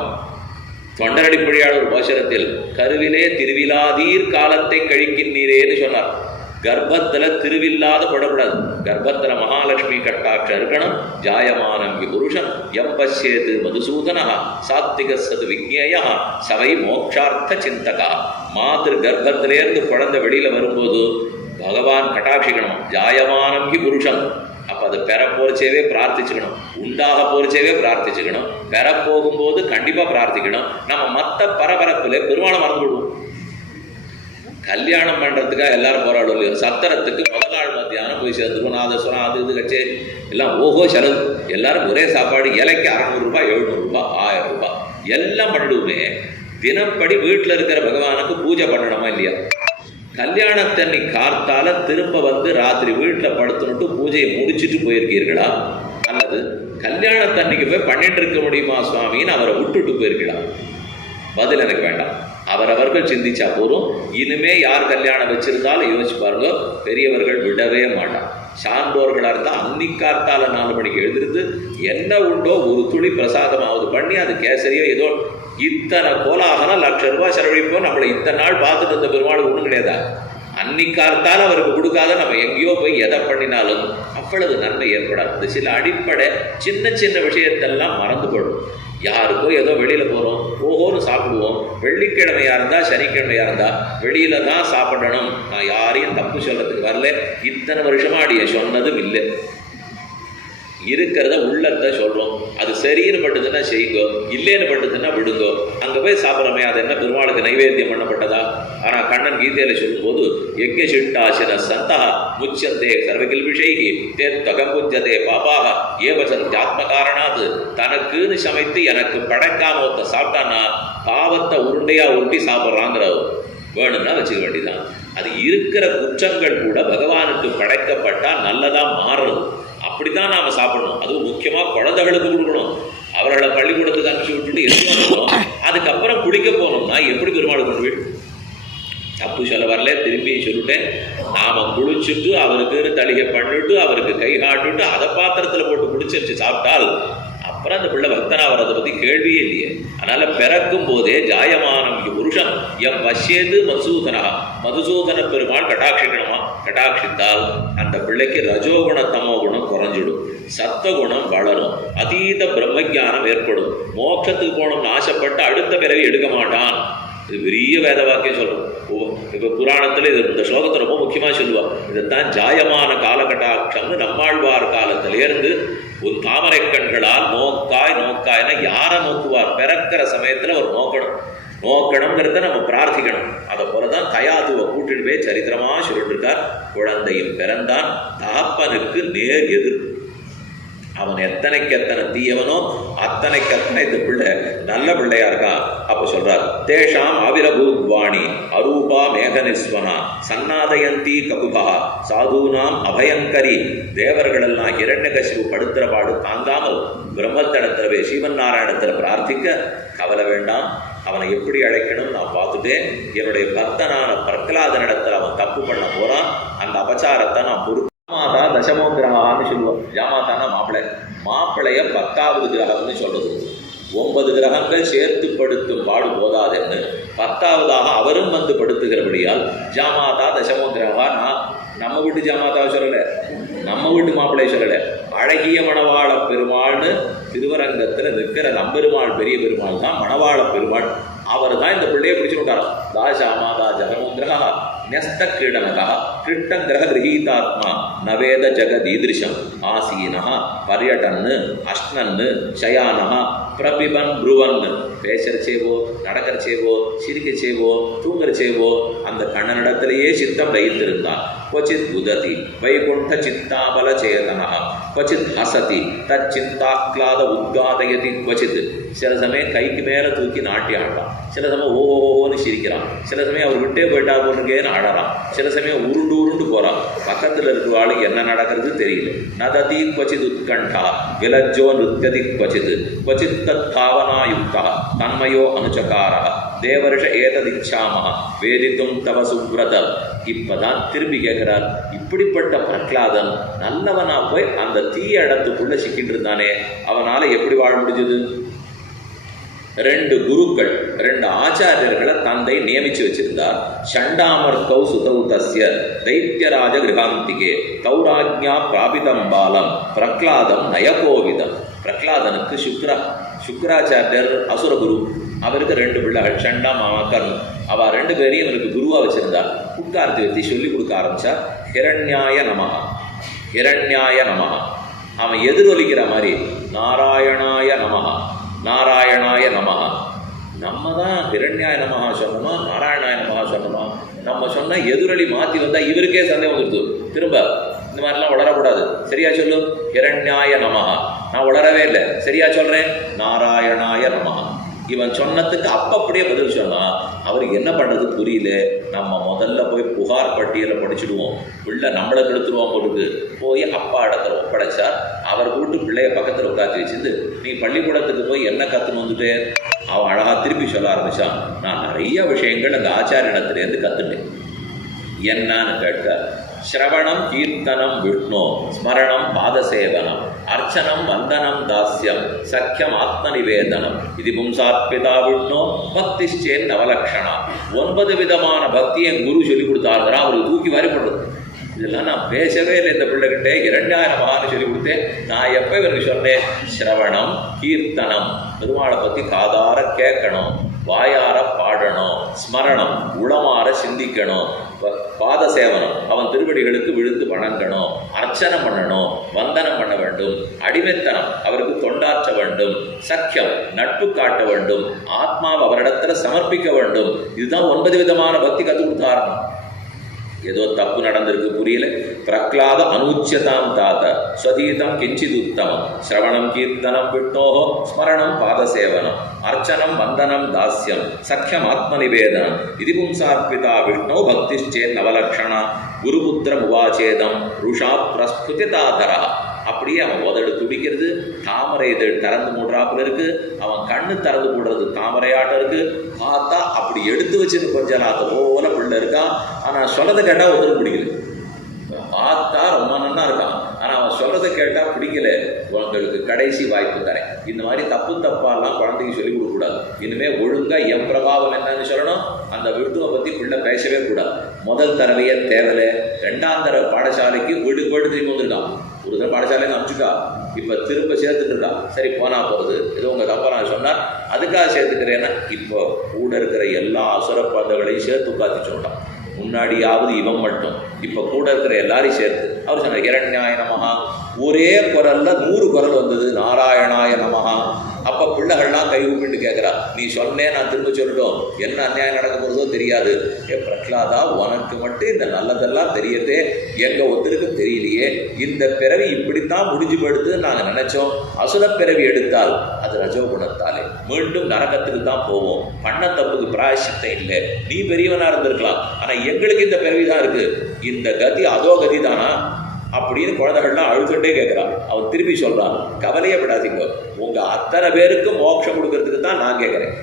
தொண்டரடிப்படியாளர் பாசுரத்தில் கருவிலே திருவிழாதீர் காலத்தை கழிக்கின்றீரேன்னு சொன்னார். கர்ப்பத்துல திருவில்லாத படக்கூடாது. கர்ப்பத்துல மகாலட்சுமி கட்டாட்சம் இருக்கணும். ஜாயமானம் புருஷன் எம் பசியது மதுசூதனா சாத்விக சது விக்னேயா சவை மோட்சார்த்த சிந்தகா. மாத்திரு கர்ப்பத்திலேருந்து குழந்தை வெளியில வரும்போது பகவான் கட்டாட்சிக்கணும். ஜாயமானம் புருஷன். அப்ப அது பெற போறச்சேவே பிரார்த்திச்சுக்கணும், உண்டாக போறச்சேவே பிரார்த்திச்சுக்கணும், பெற போகும்போது கண்டிப்பா பிரார்த்திக்கணும். நம்ம மற்ற பரபரப்புல பெருமாளை மறந்து விடுவோம். கல்யாணம் பண்றதுக்காக எல்லாரும் போராடும் இல்லையோ, சத்திரத்துக்கு முதல் நாள் மத்தியானம் போய் சேர்ந்துருவோம். நாதஸ்வரம் அது இது கச்சே எல்லாம் ஓஹோ செலவு. எல்லாரும் ஒரே சாப்பாடு, இலைக்கு 600 ரூபாய் 700 ரூபாய் 1000 ரூபாய் எல்லாம் பண்ணிடுவோமே. தினப்படி வீட்டில் இருக்கிற பகவானுக்கு பூஜை பண்ணணுமா இல்லையா? கல்யாணத்தண்ணி கார்த்தால திரும்ப வந்து ராத்திரி வீட்டில் படுத்துனுட்டு பூஜையை முடிச்சுட்டு போயிருக்கீர்களா? அல்லது கல்யாணத்தன்னைக்கு போய் பண்ணிட்டு இருக்க முடியுமா சுவாமின்னு அவரை விட்டுட்டு போயிருக்கீங்களா? பதில் எனக்கு வேண்டாம். அவரவர்கள் சிந்திச்சா போதும். இனிமே யார் கல்யாணம் வச்சிருந்தாலும் யோசிச்சு பாருங்க, பெரியவர்கள் விடவே மாட்டான். சான்றோர்களாக இருந்தால் அன்னிக்கார்த்தால 4 மணிக்கு எழுந்திருந்து என்ன உண்டோ ஒரு துளி பிரசாதமாவது பண்ணி அது கேசரியோ ஏதோ இத்தனை கோலாகனா ₹1,00,000 செலவழிப்போம். நம்மளை இத்தனை நாள் பார்த்துட்டு வந்த பெருமாள் ஒன்றும் கிடையாதா? அன்னிக்கார்த்தால் அவருக்கு கொடுக்காத நம்ம எங்கேயோ போய் எதை பண்ணினாலும் அவ்வளவு நன்மை ஏற்படாது. சில அடிப்படை சின்ன சின்ன விஷயத்தெல்லாம் மறந்து போடும். யாருக்கோ ஏதோ வெளியில போறோம், ஓஹோன்னு சாப்பிடுவோம். வெள்ளிக்கிழமையா இருந்தா சனிக்கிழமையா இருந்தா வெளியில தான் சாப்பிடணும். நான் யாரையும் தப்பு சொல்றதுக்கு வரல. இத்தனை வருஷமா அடிய சொன்னதும் இல்லை. இருக்கிறத உள்ளத்தை சொல்றோம். அது சரின்னு பட்டுதுன்னா செய்யுங்கோ, இல்லைன்னு பட்டுதுன்னா விடுங்கோ. அங்க போய் சாப்பிட்றமே, அது என்ன பெருமாளுக்கு நைவேத்தியம் பண்ணப்பட்டதா? ஆனா கண்ணன் கீதையில சொல்லும் போது யஜ்ஞ சிட்டாசின சந்தா முச்சந்தே சர்வகில் விஷயி தே தகம்புஞ்சதே பாபாக ஏவசன் ஆத்ம காரணாது. தனக்குன்னு சமைத்து எனக்கு படைக்காம ஒருத்த சாப்பிட்டான்னா பாவத்தை உருண்டையா உருட்டி சாப்பிட்றாங்கிற வேணும்னா வச்சுக்க வேண்டியதான். அது இருக்கிற குற்றங்கள் கூட பகவானுக்கு படைக்கப்பட்டா நல்லதா மாறுறது. அப்படித்தான் நாம சாப்பிடணும். அதுவும் முக்கியமா குழந்தைகளுக்கு கொடுக்கணும். அவர்களை பள்ளிக்கூடத்துக்கு அனுப்பிச்சு விட்டுட்டு எடுத்து அதுக்கப்புறம் குளிக்க போகணும்னா எப்படி பெருமாள் கொண்டு போய் தப்பு சொல்ல வரல. திரும்பி சொல்லிட்டேன், நாம குளிச்சுட்டு அவருக்கு தளிகை பண்ணிட்டு அவருக்கு கை காட்டுட்டு அதை பாத்திரத்துல போட்டு குடிச்சு வச்சு சாப்பிட்டால் அப்புறம் அந்த பிள்ளை பக்தனா வர்றதை பத்தி கேள்வியே இல்லையே. அதனால பிறக்கும் போதே ஜாயமானம் புருஷன் எம் வசியது மதுசூதனா, மதுசூதன பெருமாள் கட்டாட்சிக்கணுமா. கட்டாட்சித்தால் அந்த பிள்ளைக்கு ரஜோகுண தமோகுணம் குறைஞ்சிடும், சத்தகுணம் வளரும், அதீத பிரம்மஜானம் ஏற்படும். மோட்சத்துக்கு போகணும்னு ஆசைப்பட்டு அடுத்த பிறவி எடுக்க மாட்டான். இது பெரிய வேத வாக்கியம் சொல்றோம். இப்ப புராணத்துல இது இந்த ஸ்லோகத்தை ரொம்ப முக்கியமா சொல்லுவா. இதைத்தான் ஜாயமான காலகட்டாட்சம்னு நம்மாழ்வார் காலத்திலேருந்து ஒரு தாமரை கண்களால் நோக்காய் நோக்காய்னா யாரை நோக்குவார்? பிறக்கிற சமயத்துல ஒரு நோக்கணுங்கிறத நம்ம பிரார்த்திக்கணும். அதை போலதான் கயாதுவை கூட்டிட்டு போய் சரித்திரமா சொல்லிட்டு இருக்கார். குழந்தையும் பிறந்தான், தகப்பனுக்கு நேர் எதிர்ப்பு. அவன் எத்தனைக்கு எத்தனை தீயவனோ அத்தனைக்கு அத்தனை இந்த பிள்ளை நல்ல பிள்ளையா இருக்கான். அப்ப சொல்றார், தேஷாம் அவிரபூத்வாணி அரூபா மேகனிஸ்வனா சன்னாதயந்தி கபுபா சாதுனாம் அபயங்கரி. தேவர்கள் எல்லாம் ஹிரண்யகசிபு படுத்துற பாடு தாங்காமல் பிரம்மத்திடத்திலவே சிவன் நாராயணத்தில் பிரார்த்திக்க, கவலை வேண்டாம், அவனை எப்படி அழைக்கணும் நான் பார்த்துட்டேன். என்னுடைய பக்தனான பிரகலாதனிடத்தில் அவன் தப்பு பண்ண போறான், அந்த அபச்சாரத்தை நான் பொறுத்து. ஜாமாதா தசமோ கிரகான்னு சொல்லுவோம். ஜாமாதானா மாப்பிள்ளைய 10வது கிரகம்னு சொல்றது. 9 கிரகங்கள் சேர்த்து படுத்தும் பாடு போதாதுன்னு 10வதாக அவரும் வந்து படுத்துகிறபடியால் ஜாமாதா தசமோ கிரகா. நான் நம்ம வீட்டு ஜாமாதாவை சொல்லலை, நம்ம வீட்டு மாப்பிள்ளையை சொல்லலை. அழகிய மணவாள பெருமாள்னு திருவரங்கத்தில் நிற்கிற நம்பெருமாள் பெரிய பெருமாள் தான் மணவாள பெருமாள். அவர் தான் இந்த பிள்ளையை பிடிச்சுட்டாராம். தாசாமாதா ஜகமுந்திரா ன்யஸ்த கிரீடனகா கிருஷ்ணங்கிரக கிரகீதாத்மா நவேத ஜகதீதிருஷம் ஆசீனா பர்யட்டன்னு அஷ்ணன்னு சயானஹா பிரபிபன் புருவன். பேசுறச்சேவோ, நடக்கிறச்சேவோ, சிரிக்கச்சேவோ, தூங்குறச்சேவோ அந்த கண்ணனிடத்திலேயே சித்தம் லயித்திருந்தான். क्वचित् उदति वैकुंठ चित्ताबल चेतनः क्वचित् हसति तच्चिंताक्लाद उद्गादयति क्वचित्. சில சமயம் கைக்கு மேலே தூக்கி நாட்டி ஆடலாம், சில சமயம் ஓன்னு சிரிக்கிறான், சில சமயம் அவர் விட்டே போயிட்டா போனுக்கேன்னு ஆடறான், சில சமயம் உருண்டு உருண்டு போகிறான். பக்கத்தில் இருக்கிறவாளுக்கு என்ன நடக்கிறது தெரியல. நததி क्वचित् உத்கண்டா விலஜ்ஜோ நிருத்யதி क्वचित् क्वचित् தத் பாவனாயுக்தா தன்மயோ அனுச்சகாரः தேவர்ஷ ஏததிச்சாமः வேதித்தும் தவ சுப்ரத. இப்பதான் திரும்பி கேட்கிறார், இப்படிப்பட்ட பிரகலாதன் நல்லவனா போய் அந்த தீய இடத்துக்குள்ள சிக்கிட்டு இருந்தானே, அவனால எப்படி வாழ முடிஞ்சது? ரெண்டு குருக்கள், ரெண்டு ஆச்சாரியர்களை தந்தை நியமிச்சு வச்சிருந்தார். சண்டாமர்கௌ சுதௌ தஸ்ய தைத்தியராஜ கிரகாந்திகே தௌராஜ்ஞா பிராபிதம் பாலம் பிரகலாதம் நயகோவிதம். பிரகலாதனுக்கு சுக்கராச்சாரியர் அசுரகுரு, அவருக்கு ரெண்டு பிள்ளைகள் சண்டா மாமக்கர். அவ ரெண்டு பேரையும் இவனுக்கு குருவா வச்சிருந்தா. உட்கார்த்தி வச்சு சொல்லி கொடுக்க ஆரம்பிச்சா. ஹிரண்யாய நமஹ ஹிரண்யாய நமஹ. அவன் எதிரொலிக்கிற மாதிரி நாராயணாய நமஹ நாராயணாய நமஹ. நம்ம தான் ஹிரண்யாய நமஹா சொன்னோமா நாராயணாய நமஹா சொன்னோமா? நம்ம சொன்ன எதிரொலி மாற்றி வந்தால் இவருக்கே சந்தேகம் வந்துடுது. திரும்ப இந்த மாதிரிலாம் வளரக்கூடாது. சரியா சொல்லு, ஹிரண்யாய நமஹா. நான் வளரவே இல்லை, சரியா சொல்கிறேன், நாராயணாய நமஹா. இவன் சொன்னதுக்கு அப்படியே பதில் சொன்னான். அவருக்கு என்ன பண்ணுறது புரியல. நம்ம முதல்ல போய் புகார் பட்டியலை படிச்சுடுவோம், பிள்ளை நம்மளை கெடுத்துருவோம் பொழுது போய் அப்பா இடத்துல ஒப்படைச்சா. அவர் வீட்டு பிள்ளைய பக்கத்தில் உட்காந்து வச்சுருந்து நீ பள்ளிக்கூடத்துக்கு போய் என்ன கற்றுன்னு வந்துட்டு அவன் அழகாக திருப்பி சொல்ல ஆரம்பித்தான். நான் நிறைய விஷயங்கள் அந்த ஆச்சாரியனத்திலேருந்து கற்றுட்டேன். என்னன்னு கேட்டார். ஸ்ரவணம் கீர்த்தனம் விஷ்ணு ஸ்மரணம் பாதசேவனம் அர்ச்சனம் வந்தனம் தாஸ்யம் சக்கியம் ஆத்மநிவேதனம் இது பும்சாத்பிதா விஷ்ணு பக்திச்சேன் நவலக்ஷணா. 9 விதமான பக்தியை குரு சொல்லி கொடுத்தாருங்கிறா. அவருக்கு தூக்கி வாரி போடுறது. இதெல்லாம் நான் பேசவே இல்லை இந்த பிள்ளைகிட்ட. 2000 சொல்லி கொடுத்தேன். நான் எப்போ இவருக்கு சொன்னேன், ஸ்ரவணம் கீர்த்தனம், பெருமாளை பற்றி காதார கேட்கணும், வாயார பாடணும், ஸ்மரணம் உளமாற சிந்திக்கணும், பாதசேவனம் அவன் திருவடிகளுக்கு விழுந்து வணங்கணும், அர்ச்சனை பண்ணணும், வந்தனம் பண்ண வேண்டும், அடிமைத்தனம் அவருக்கு தொண்டாற்ற வேண்டும், சக்கியம் நட்பு காட்ட வேண்டும், ஆத்மாவை அவரிடத்துல சமர்ப்பிக்க வேண்டும். இதுதான் 9 விதமான பக்தி கற்றுக் கொடுத்தாரணும். ஏதோ தப்பு நடந்திருக்கு புரியல. பிரகலாத அனுச்சியதாம் தாத்த ஸ்வதீதம் கிஞ்சித் உத்தமம் ஸ்ரவணம் கீர்த்தனம் விஷ்ணோஹோ ஸ்மரணம் பாதசேவனம் அர்ச்சனம் வந்தனம் தாஸ்யம் சக்கியம் ஆத்மநிவேதனம் இது பும்சார்பிதா விஷ்ணோ பக்திச்சேன் நவலக்ஷணா குருபுத்திரம் உவாச்சேதம் ருஷா பிரஸ்புதிதாதரா. அப்படியே அவன் உதடு துடிக்கிறது, தாமரை இதழ் திறந்து மூடுறாப்புல இருக்கு, அவன் கண்ணு திறந்து மூடுறது தாமரையாட்டம் இருக்கு. பார்த்தா அப்படி எடுத்து வச்சுன்னு கொஞ்சம் நாத்த போல பிள்ளை இருக்கான். ஆனால் சொல்லதை கேட்டால் ஒருத்தருக்கு பிடிக்கல. பார்த்தா ரொம்ப நன்னா இருக்கான், ஆனால் அவன் சொல்லதை கேட்டால் பிடிக்கல. உங்களுக்கு கடைசி வாய்ப்பு தரேன். இந்த மாதிரி தப்பாலாம் குழந்தைக்கு சொல்லிக் கொடுக்கக்கூடாது. இனிமேல் ஒழுங்காக என் பிரபாவம் என்னன்னு சொல்லணும். அந்த விஷ்ணுவை பற்றி பிள்ளை பேசவே கூடாது. முதல் தடவையே தேவையில்லை. 2ஆம் தடவை பாடசாலைக்கு வீட்டுக்கு திரும்பி வந்துருக்கான். ஒரு தடவை பாடசாலைன்னு அனுப்பிச்சுட்டா, இப்போ திரும்ப சேர்த்துட்டு இருக்கான். சரி போனா போகிறது, ஏதோ உங்கள் தப்பா நான் சொன்னால் அதுக்காக சேர்த்துக்கிறேன்னா இப்போ கூட இருக்கிற எல்லா அசுர பதங்களையும் சேர்த்து உட்காந்து சொன்னான். முன்னாடியாவது இவன் மட்டும், இப்போ கூட இருக்கிற எல்லாரையும் சேர்த்து அவர் சொன்னார் ஹிரண்யாய நமஹா. ஒரே குரல்ல 100 குரல் வந்தது நாராயணாய நமஹா. அப்போ பிள்ளைகள்லாம் கை ஊப்பிட்டு கேட்குறா, நீ சொன்னேன் நான் திரும்ப சொல்லட்டும், என்ன அநியாயம் நடக்க போகிறதோ தெரியாது. ஏ பிரகலாதா, உனக்கு மட்டும் இந்த நல்லதெல்லாம் தெரியதே, எங்கள் ஒருத்தருக்கு தெரியலையே. இந்த பிறவி இப்படித்தான் முடிஞ்சு படுத்து நாங்கள் நினச்சோம். அசுர பிறவி எடுத்தால் அது ரஜோகுணத்தாலே மீண்டும் நரகத்துக்கு தான் போவோம். பண்ண தப்புக்கு பிராயசித்தம் இல்லை. நீ பெரியவனாக இருந்திருக்கலாம், ஆனால் எங்களுக்கு இந்த பிறவி தான் இருக்குது. இந்த கதி அதோ கதி தானா அப்படின்னு குழந்தைகள்லாம் அழுதுகிட்டே கேட்குறான். அவன் திருப்பி சொல்கிறான், கவலையே விடாதீங்க, உங்கள் அத்தனை பேருக்கு மோட்சம் கொடுக்கறதுக்கு தான் நான் கேட்குறேன்.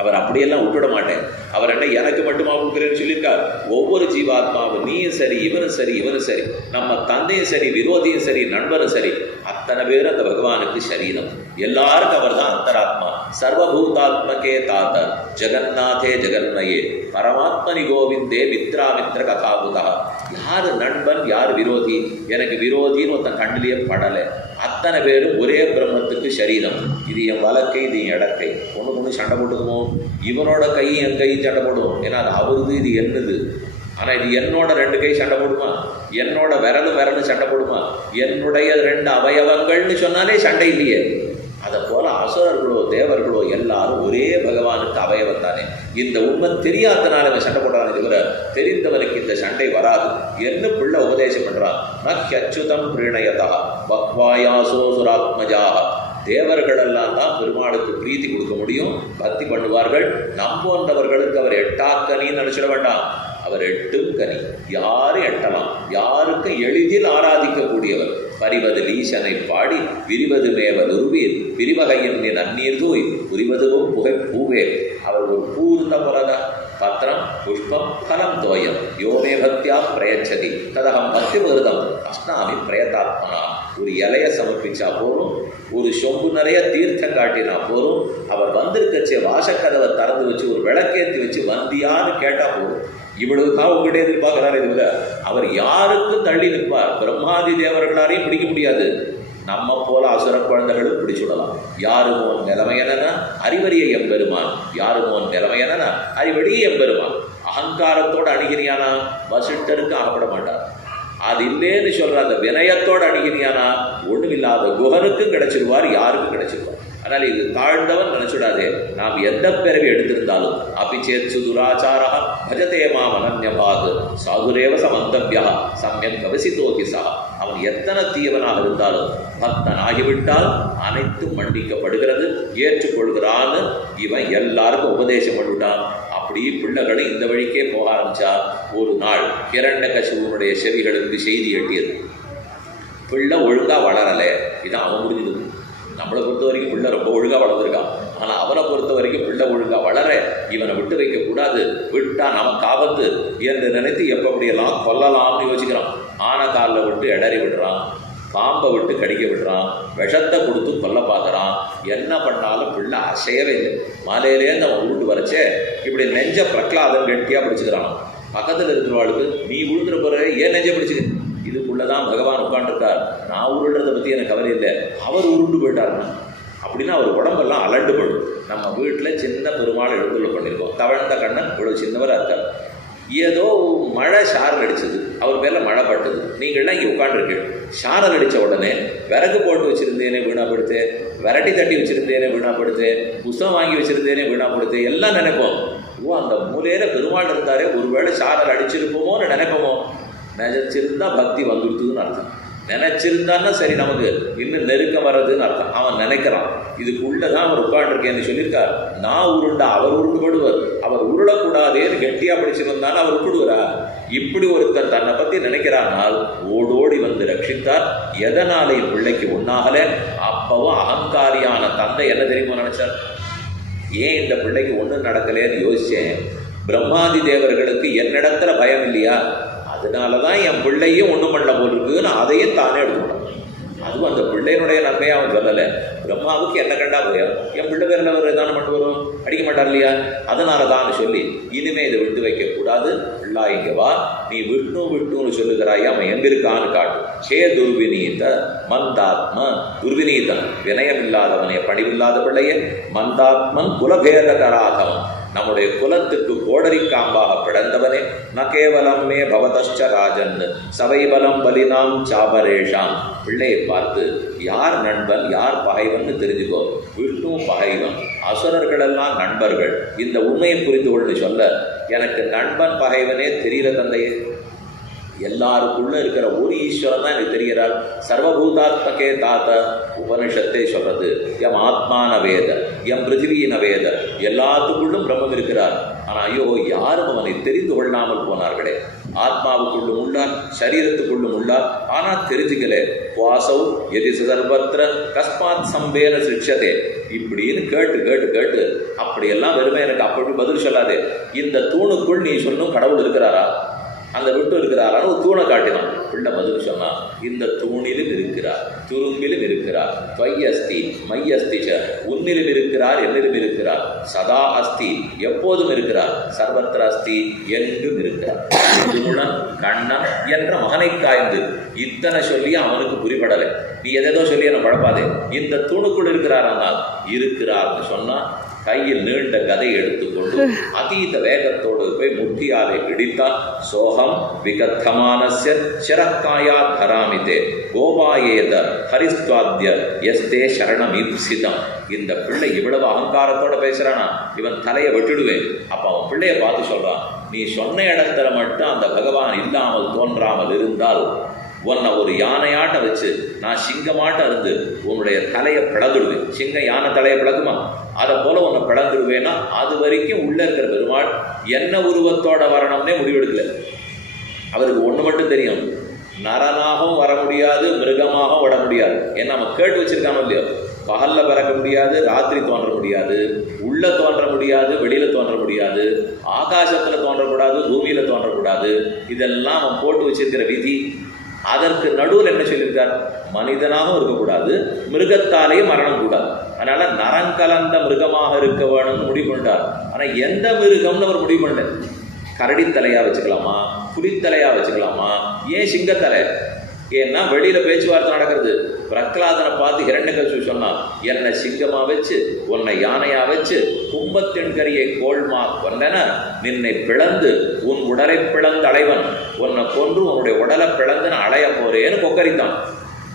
அவர் அப்படியெல்லாம் விட்டுவிட மாட்டேன். அவர் என்ன எனக்கு மட்டுமா கொடுக்குறேன்னு சொல்லியிருக்கார். ஒவ்வொரு ஜீவாத்மாவும் நீயும் சரி, இவனும் சரி, இவனும் சரி, நம்ம தந்தையும் சரி, விரோதியும் சரி, நண்பரும் சரி, அத்தனை பேரும் அந்த பகவானுக்கு சரீரம். எல்லாருக்கும் அவர் தான் அந்தராத்மா. சர்வபூதாத்மகே தாத்த ஜெகநாதே ஜெகன்மயே பரமாத்மனி கோவிந்தே மித்ராமித்ர கதாபுதா. யார் நண்பன் யார் விரோதி? எனக்கு விரோதின்னு ஒருத்தன் கண்ணிலேயே படலை. அத்தனை பேரும் ஒரே பிரம்மத்துக்கு சரீரம். இது என் வலக்கை, இது என் இடக்கை. ஒன்று சண்டை போட்டுக்குமோ? இவனோட கை என் கையும் சண்டை போடுவோம். ஏன்னா அது அவருது, இது என்னது. ஆனால் இது என்னோட 2 கை சண்டை போடுமா? என்னோட விரலும் சண்டை போடுமா? என்னுடைய 2 அவயவங்கள்னு சொன்னாலே சண்டை இல்லையே. அதை போல அசுரர்களோ தேவர்களோ எல்லாரும் ஒரே பகவானுக்கு அவயவம் தானே. இந்த உண்மை தெரியாதனால இவன் சண்டை போடுறானே தவிர தெரிந்தவனுக்கு இந்த சண்டை வராது. என்ன பிள்ளை உபதேசம் பண்றான்? நச்சுதம் பிரணயதா பக்வாயாசோ சுராத்மஜாக. தேவர்களெல்லாம் தான் பெருமாளுக்கு பிரீத்தி கொடுக்க முடியும், பக்தி பண்ணுவார்கள். நம்போன்றவர்களுக்கு அவர் எட்டாக்கனின்னு நினைச்சிட வேண்டாம். அவர் 8 கனி. யாரும் எட்டலாம், யாருக்கும் எளிதில் ஆராதிக்கக்கூடியவர். பரிவது லீசனை பாடி விரிவது மேவல் உருவீர் விரிவகையும் நீ நன்னீர் தூய் புரிவதுவும் புகை பூவே. அவர் ஒரு பூர்ண புலக பத்திரம் புஷ்பம் கலம் தோயம் யோமே பக்தியா பிரயச்சதி ததகம் பக்தி விருதம் அஸ்னாமி பிரயதாத்மனா. ஒரு இலையை சமர்ப்பிச்சா போரும், ஒரு சொம்பு நிறைய தீர்த்தம் காட்டினா போரும். அவர் வந்திருக்கச்சே வாசக்கதவை திறந்து வச்சு ஒரு விளக்கேற்றி வச்சு வந்தியான்னு கேட்டால் போரும். இவ்வளவுதான் உங்ககிட்ட எதிர்பார்க்கிறாரு. இதுல அவர் யாருக்கும் தள்ளி நிற்பார். பிரம்மாதி தேவர்களாரையும் பிடிக்க முடியாது. நம்ம போல அசுர குழந்தைகளும் பிடிச்சுடலாம். யாருமோ நிலைமையன அறிவறிய எம்பெருமான், யாருமோ நிலைமையன அறிவடிய எம்பெருமான். அகங்காரத்தோடு அணுகிறியானா வசிஷ்டருக்கு ஆகப்பட மாட்டார். அது இல்லைன்னு சொல்ற அந்த வினயத்தோடு அணுகிறியானா ஒண்ணுமில்லாத குகனுக்கும் கிடைச்சிருவார், யாருக்கும் கிடைச்சிருவார். அதனால் இது தாழ்ந்தவன் நினைச்சுடாதே. நாம் எந்த பிறவி எடுத்திருந்தாலும் அபிச்சேத் சுதுராச்சாரா பஜதே மாம் அனன்யபாக் சாதுரேவ சமந்தவ்யா சமயம் கவசித்தோகி சா. அவன் எத்தனை தீயவனாக இருந்தாலும் பக்தன் ஆகிவிட்டால் அனைத்தும் மன்னிக்கப்படுகிறது, ஏற்றுக்கொள்கிறான்னு இவன் எல்லாருக்கும் உபதேசம் பண்ணிவிட்டான். அப்படி பிள்ளைகளை இந்த வழிக்கே போக ஆரம்பிச்சா ஒரு நாள் ஹிரண்யகசிபுவினுடைய செவிகளுக்கு செய்தி எட்டியது. பிள்ளை ஒழுங்கா வளரலை. இதான் அவன் முடிஞ்சது. நம்மளை பொறுத்த வரைக்கும் பிள்ளை ரொம்ப ஒழுங்காக வளர்ந்துருக்கான். ஆனால் அவனை பொறுத்த வரைக்கும் பிள்ளை ஒழுங்காக வளர இவனை விட்டு வைக்கக்கூடாது, விட்டா நமக்கு ஆபத்து என்று நினைத்து எப்படியெல்லாம் கொல்லலாம்னு யோசிக்கிறான். ஆன காலில் விட்டு இடறி விடுறான், பாம்பை விட்டு கடிக்க விடுறான், விஷத்தை கொடுத்து கொல்ல பார்க்குறான். என்ன பண்ணாலும் பிள்ளை அசையவே இல்லை. மாலையிலேருந்து அவன் உருண்டு வரைச்சே இப்படி நெஞ்ச பிரகலாதன் கெட்டியாக பிடிச்சிக்கிறான். பக்கத்தில் இருக்கிறவாளுக்கு நீ உழுந்துற பிறகு ஏன் நெஞ்ச பிடிச்சிக்க? இதுக்குள்ளதான் பகவான் உட்காந்துருக்கார். நான் உருள்றதை பற்றி எனக்கு கவலை இல்லை, அவர் உருண்டு போயிட்டாருன்னா அப்படின்னா அவர் உடம்பெல்லாம் அலண்டு போடும். நம்ம வீட்டில் சின்ன பெருமாள் எழுந்துள்ள பண்ணியிருக்கோம். தவழ்ந்த கண்ணன் இவ்வளோ சின்னவராக இருக்கார். ஏதோ மழை சாரல் அடிச்சது, அவர் மேலே மழை பட்டது. நீங்கள்லாம் இங்கே உட்காந்துருக்கீங்க. சாரல் அடித்த உடனே விறகு போட்டு வச்சுருந்தேனே வீணாப்படுத்து, விரட்டி தட்டி வச்சுருந்தேனே வீணாப்படுத்து, புஸ்தகம் வாங்கி வச்சுருந்தேனே வீணாப்படுத்து எல்லாம் நினைப்போம். ஓ அந்த மூலையில் பெருமாள் இருந்தாரே, ஒருவேளை சாரல் அடிச்சிருப்போமோன்னு நினைப்போமோ. நினைச்சிருந்தா பக்தி வந்துடுதுன்னு அர்த்தம். நினைச்சிருந்தான்னா சரி நமக்கு இன்னும் நெருக்கம் வர்றதுன்னு அர்த்தம். அவன் நினைக்கிறான். இதுக்குள்ளதான் அவர் உட்காண்டிருக்கேன்னு சொல்லியிருக்கார். நான் உருண்டா அவர் உருண்டுபடுவார். அவர் உருளக்கூடாதேன்னு கெட்டியா படிச்சிருந்தாலும் அவர் உருடுவாரா? இப்படி ஒருத்தர் தன்னை பத்தி நினைக்கிறானால் ஓடோடி வந்து ரட்சித்தார். எதனால என் பிள்ளைக்கு ஒன்னாகல? அப்பவும் அகங்காரியான தந்தை என்ன தெரியுமா நினைச்சார்? ஏன் இந்த பிள்ளைக்கு ஒன்றும் நடக்கலேன்னு யோசிச்சேன். பிரம்மாதி தேவர்களுக்கு என்னிடத்துல பயம் இல்லையா? அதனால தான் என் பிள்ளையும் ஒன்றும் பண்ண போல் இருக்குன்னு அதையும் தானே எடுத்துக்கிட்டான். அதுவும் அந்த பிள்ளையினுடைய நன்மையை அவன் சொல்லலை. பிரம்மாவுக்கு என்ன கண்டா பயம்? என் பிள்ளை பேரில் அவர் தானே பண்ண வரும், அடிக்க மாட்டார் இல்லையா? அதனால தான் சொல்லி இனிமே இதை விட்டு வைக்கக்கூடாது. பிள்ளா இங்கே வா, நீ விட்டுன்னு சொல்லுகிறாய். அவன் எங்க இருக்கான்னு காட்டு. ஹே துர்வினீத மந்தாத்ம. துர்வினீதன் வினயம் இல்லாதவனே, பணிவில்லாத பிள்ளையே. மந்தாத்மன் குலபேதராதவன், நம்முடைய குலத்துக்கு கோடரி காம்பாக பிறந்தவனே. ந கேவலம் மே பவதஷ்ச ராஜன் சவைபலம் பலினாம் சாபரேஷாம். பிள்ளையை பார்த்து யார் நண்பன் யார் பகைவன் தெரிஞ்சுக்கோ. விஷ்ணு பகைவன், அசுரர்களெல்லாம் நண்பர்கள். இந்த உண்மையை புரிந்து கொண்டு சொல்ல எனக்கு நண்பன் பகைவனே தெரியல தந்தையே. எல்லாருக்குள்ள இருக்கிற ஒரு ஈஸ்வரன் தான் எனக்கு தெரிகிறார். சர்வபூதாத்மகே தாத்த உபனிஷத்தை சொல்றது. எம் ஆத்மான வேத, எம் பிருத்திவியின வேத, எல்லாத்துக்குள்ளும் பிரம்மம் இருக்கிறார். ஆனால் ஐயோ யாரும் அவனை தெரிந்து கொள்ளாமல் போனார்களே. ஆத்மாவுக்குள்ளும் உள்ளார், சரீரத்துக்குள்ளும் உள்ளார், ஆனால் தெரிஞ்சுக்கலே. வாசவ் எதி சர்வத்திர கஸ்மாத் சம்பேன சிக்ஷதே. இப்படின்னு கேட்டு கேட்டு கேட்டு அப்படியெல்லாம் வெறுமை எனக்கு அப்படி பதில் சொல்லாதே. இந்த தூணுக்குள் நீ சொல்லும் கடவுள் இருக்கிறாரா, அந்த விட்டு இருக்கிறாரான்னு ஒரு தூணை காட்டினான். பிள்ளை பதில் சொன்னா, இந்த தூணிலும் இருக்கிறார், துரும்பிலும் இருக்கிறார், துவையஸ்தி மையஸ்தி ச, உன்னிலும் இருக்கிறார், என்னிலும் இருக்கிறார், சதா அஸ்தி எப்போதும் இருக்கிறார், சர்வத்திர அஸ்தி எங்கும் இருக்கிறார். திருமுழன் கண்ணன் என்ற மகனை காய்ந்து இத்தனை சொல்லி அவனுக்கு புரிபடலை. நீ எதேதோ சொல்லி என்ன குழப்பாதே, இந்த தூணுக்குள் இருக்கிறார் ஆனால் இருக்கிறார்னு சொன்னா கையில் நீண்ட கதை எடுத்துக்கொண்டு அதீத வேகத்தோடு போய் முட்டியாரை இடித்தான். சோகம் விகத்தமானஸ்ய சிரக்காயா தராமிதே கோபாயேத ஹரிஸ்வாத்ய எஸ்தே சரணமீப்சிதம். இந்த பிள்ளை இவ்வளவு அகங்காரத்தோட பேசுறானா, இவன் தலையை வெட்டிடுவேன். அப்ப அவன் பிள்ளைய பார்த்து சொல்றான், நீ சொன்ன இடத்துல மட்டும் அந்த பகவான் இல்லாமல் தோன்றாமல் இருந்தால் உன்னை ஒரு யானையாட்ட வச்சு நான் சிங்கமாட்ட இருந்து உன்னுடைய தலையை பிளந்துடுவேன். சிங்கம் யானை தலையை பிளக்குமா? அதை போல உன்னை பிளந்துடுவேன்னா அது வரைக்கும் உள்ள இருக்கிற பெருமாள் என்ன உருவத்தோட வரணும்னே முடிவெடுக்கல. அவருக்கு ஒன்று மட்டும் தெரியும், நரனாகவும் வர முடியாது, மிருகமாகவும் விட முடியாது. ஏன்னா நம்ம கேட்டு வச்சிருக்கானோ இல்லையோ, பகல்ல பறக்க முடியாது, ராத்திரி தோன்ற முடியாது, உள்ள தோன்ற முடியாது, வெளியில தோன்ற முடியாது, ஆகாசத்துல தோன்றக்கூடாது, பூமியில தோன்றக்கூடாது. இதெல்லாம் அவன் போட்டு வச்சிருக்கிற விதி. அதற்கு நடுவில் என்ன சொல்லியிருக்கார், மனிதனாகவும் இருக்கக்கூடாது, மிருகத்தாலேயும் மரணம் கூடாது. அதனால நரங்கலந்த மிருகமாக இருக்க வேணும்னு முடிவு பண்ணிட்டார். ஆனால் எந்த மிருகம்னு அவர் முடிவு பண்ணல. கரடித்தலையா வச்சுக்கலாமா, புலித்தலையா வச்சுக்கலாமா, ஏன் சிங்கத்தலை? ஏன்னா வெளியில பேச்சுவார்த்தை நடக்கிறது. பிரகலாதனை பார்த்து ஹிரண்யகசிபு சொன்னா, என்னை சிங்கமா வச்சு உன்னை யானையா வச்சு கும்பத்தின் கரியை கோள்மா கொண்டன, நின்னை பிளந்து உன் உடலை பிளந்து அடைவன், உன்னை கொன்று உன்னுடைய உடலை பிளந்து நான் அடைய போறேன்னு கொக்கரித்தான்.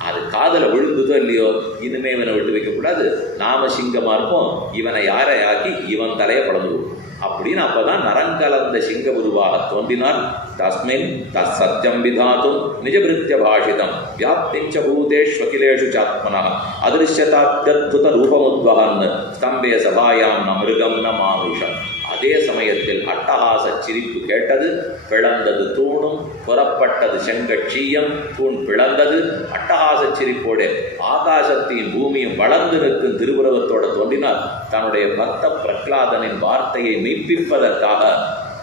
அது காதல விழுந்ததோ இல்லையோ, இனிமே இவனை விட்டு வைக்கக்கூடாது, நாம சிங்கமா இருப்போம், இவனை யாரை ஆக்கி இவன் தலையை பிளந்துடுவோம் அப்படின்னு. அப்பதான் நரங்கலந்த சிங்க உருவாக தோன்றினார். தஸ்மின் தத் சத்தியம் விதாத்தும் நிஜபிருத்திய பாஷிதம் வியாப்திஞ்ச பூதேஷ்வகிலேஷு சாத்மனா அதிருஷ்யதாத்யத்புத ரூபமுத்வகன் ஸ்தம்பே சபாயாம் ந மிருகம் ந மானுஷம். அதே சமயத்தில் அட்டகாச சிரிப்பு கேட்டது. பிளந்தது தூணும், புறப்பட்டது செங்கட்சியம். தூண் பிளந்தது. அட்டகாச சிரிப்போடு ஆகாசத்தையும் பூமியும் வளர்ந்து நிற்கும் திருவுருவத்தோடு தோன்றினார். தன்னுடைய பக்த பிரகலாதனின் வார்த்தையை மெய்ப்பிப்பதற்காக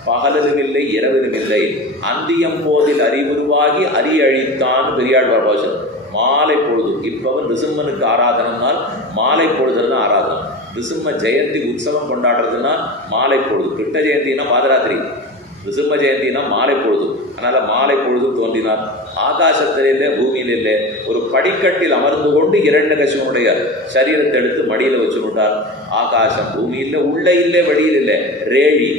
பகலிலும் இல்லை இரவிலும் இல்லை, அந்தியம் போதில் அறிவுருவாகி அழித்தான் பெரியாழ்வார் பாஷன். மாலை பொழுது, இப்பவும் நிருசிம்மனுக்கு ஆராதனைனால் மாலை பொழுதுல தான் ஆராதனை. நிருசிம்ம ஜெயந்தி உற்சவம் கொண்டாடுறதுன்னா மாலை பொழுது. கிருஷ்ண ஜெயந்தினா பாதராத்திரி, நிருசிம்ம ஜெயந்தினா மாலை பொழுது. அதனால மாலை பொழுது தோன்றினார். ஆகாசத்திலே பூமியிலே ஒரு படிக்கட்டில் அமர்ந்து கொண்டு ஹிரண்யகசிபனுடைய சரீரத்தை எடுத்து மடியில் வச்சு விட்டார். ஆகாசம் பூமியில் உள்ள இல்லை, வெளியில் இல்லை, ரேழி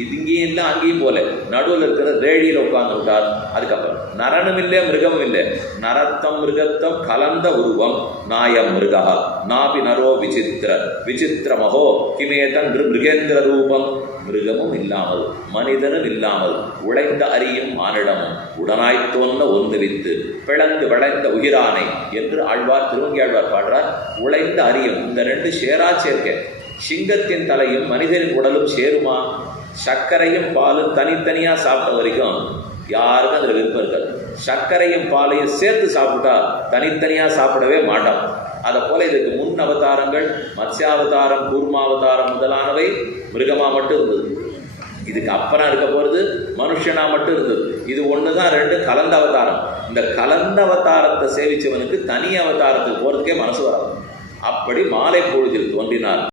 இங்கேயும் இல்லை அங்கேயும் போல நடுவில் இருக்கிற ரேடியில் உட்கார்ந்து விட்டார். அதுக்கப்புறம் நரனும் இல்லை, மிருகமும் இல்லை, நரத்தம் மிருகத்தம் கலந்த உருவம். நாயம் மிருகா நாபி நரோ விசித்திர விசித்திரமகோ கிமேதன் மிருகேந்திர ரூபம். மிருகமும் இல்லாமல் மனிதனும் இல்லாமல் உழைந்த அறியும் மானிடமும் உடனாய் தோன்ற ஒன்று வித்து பிளந்து வளைந்த உயிரானை என்று ஆழ்வார் திருவங்கியாழ்வார் பாடுறார். உழைந்த அறியும் இந்த ரெண்டு சேரா சேர்க்க. சிங்கத்தின் தலையும் மனிதனின் உடலும் சேருமா? சர்க்கரையும் பாலும் தனித்தனியா சாப்பிட்ட வரைக்கும் யாருக்கும் அதுல விருப்பம் இருக்காது. சர்க்கரையும் பாலையும் சேர்த்து சாப்பிட்டா தனித்தனியா சாப்பிடவே மாட்டோம். அதை போல இதுக்கு முன் அவதாரங்கள் மத்ஸ்யாவதாரம், கூர்மாவதாரம் முதலானவை மிருகமா மட்டும் இருந்தது. இதுக்கு அப்புறம் இருக்க போறது மனுஷனா மட்டும் இருந்தது. இது ஒண்ணுதான் ரெண்டு கலந்த அவதாரம். இந்த கலந்த அவதாரத்தை சேவிச்சவனுக்கு தனி அவதாரத்துக்கு போறதுக்கே மனசு வராது. அப்படி மாலை பொழுதில் தோன்றினார்.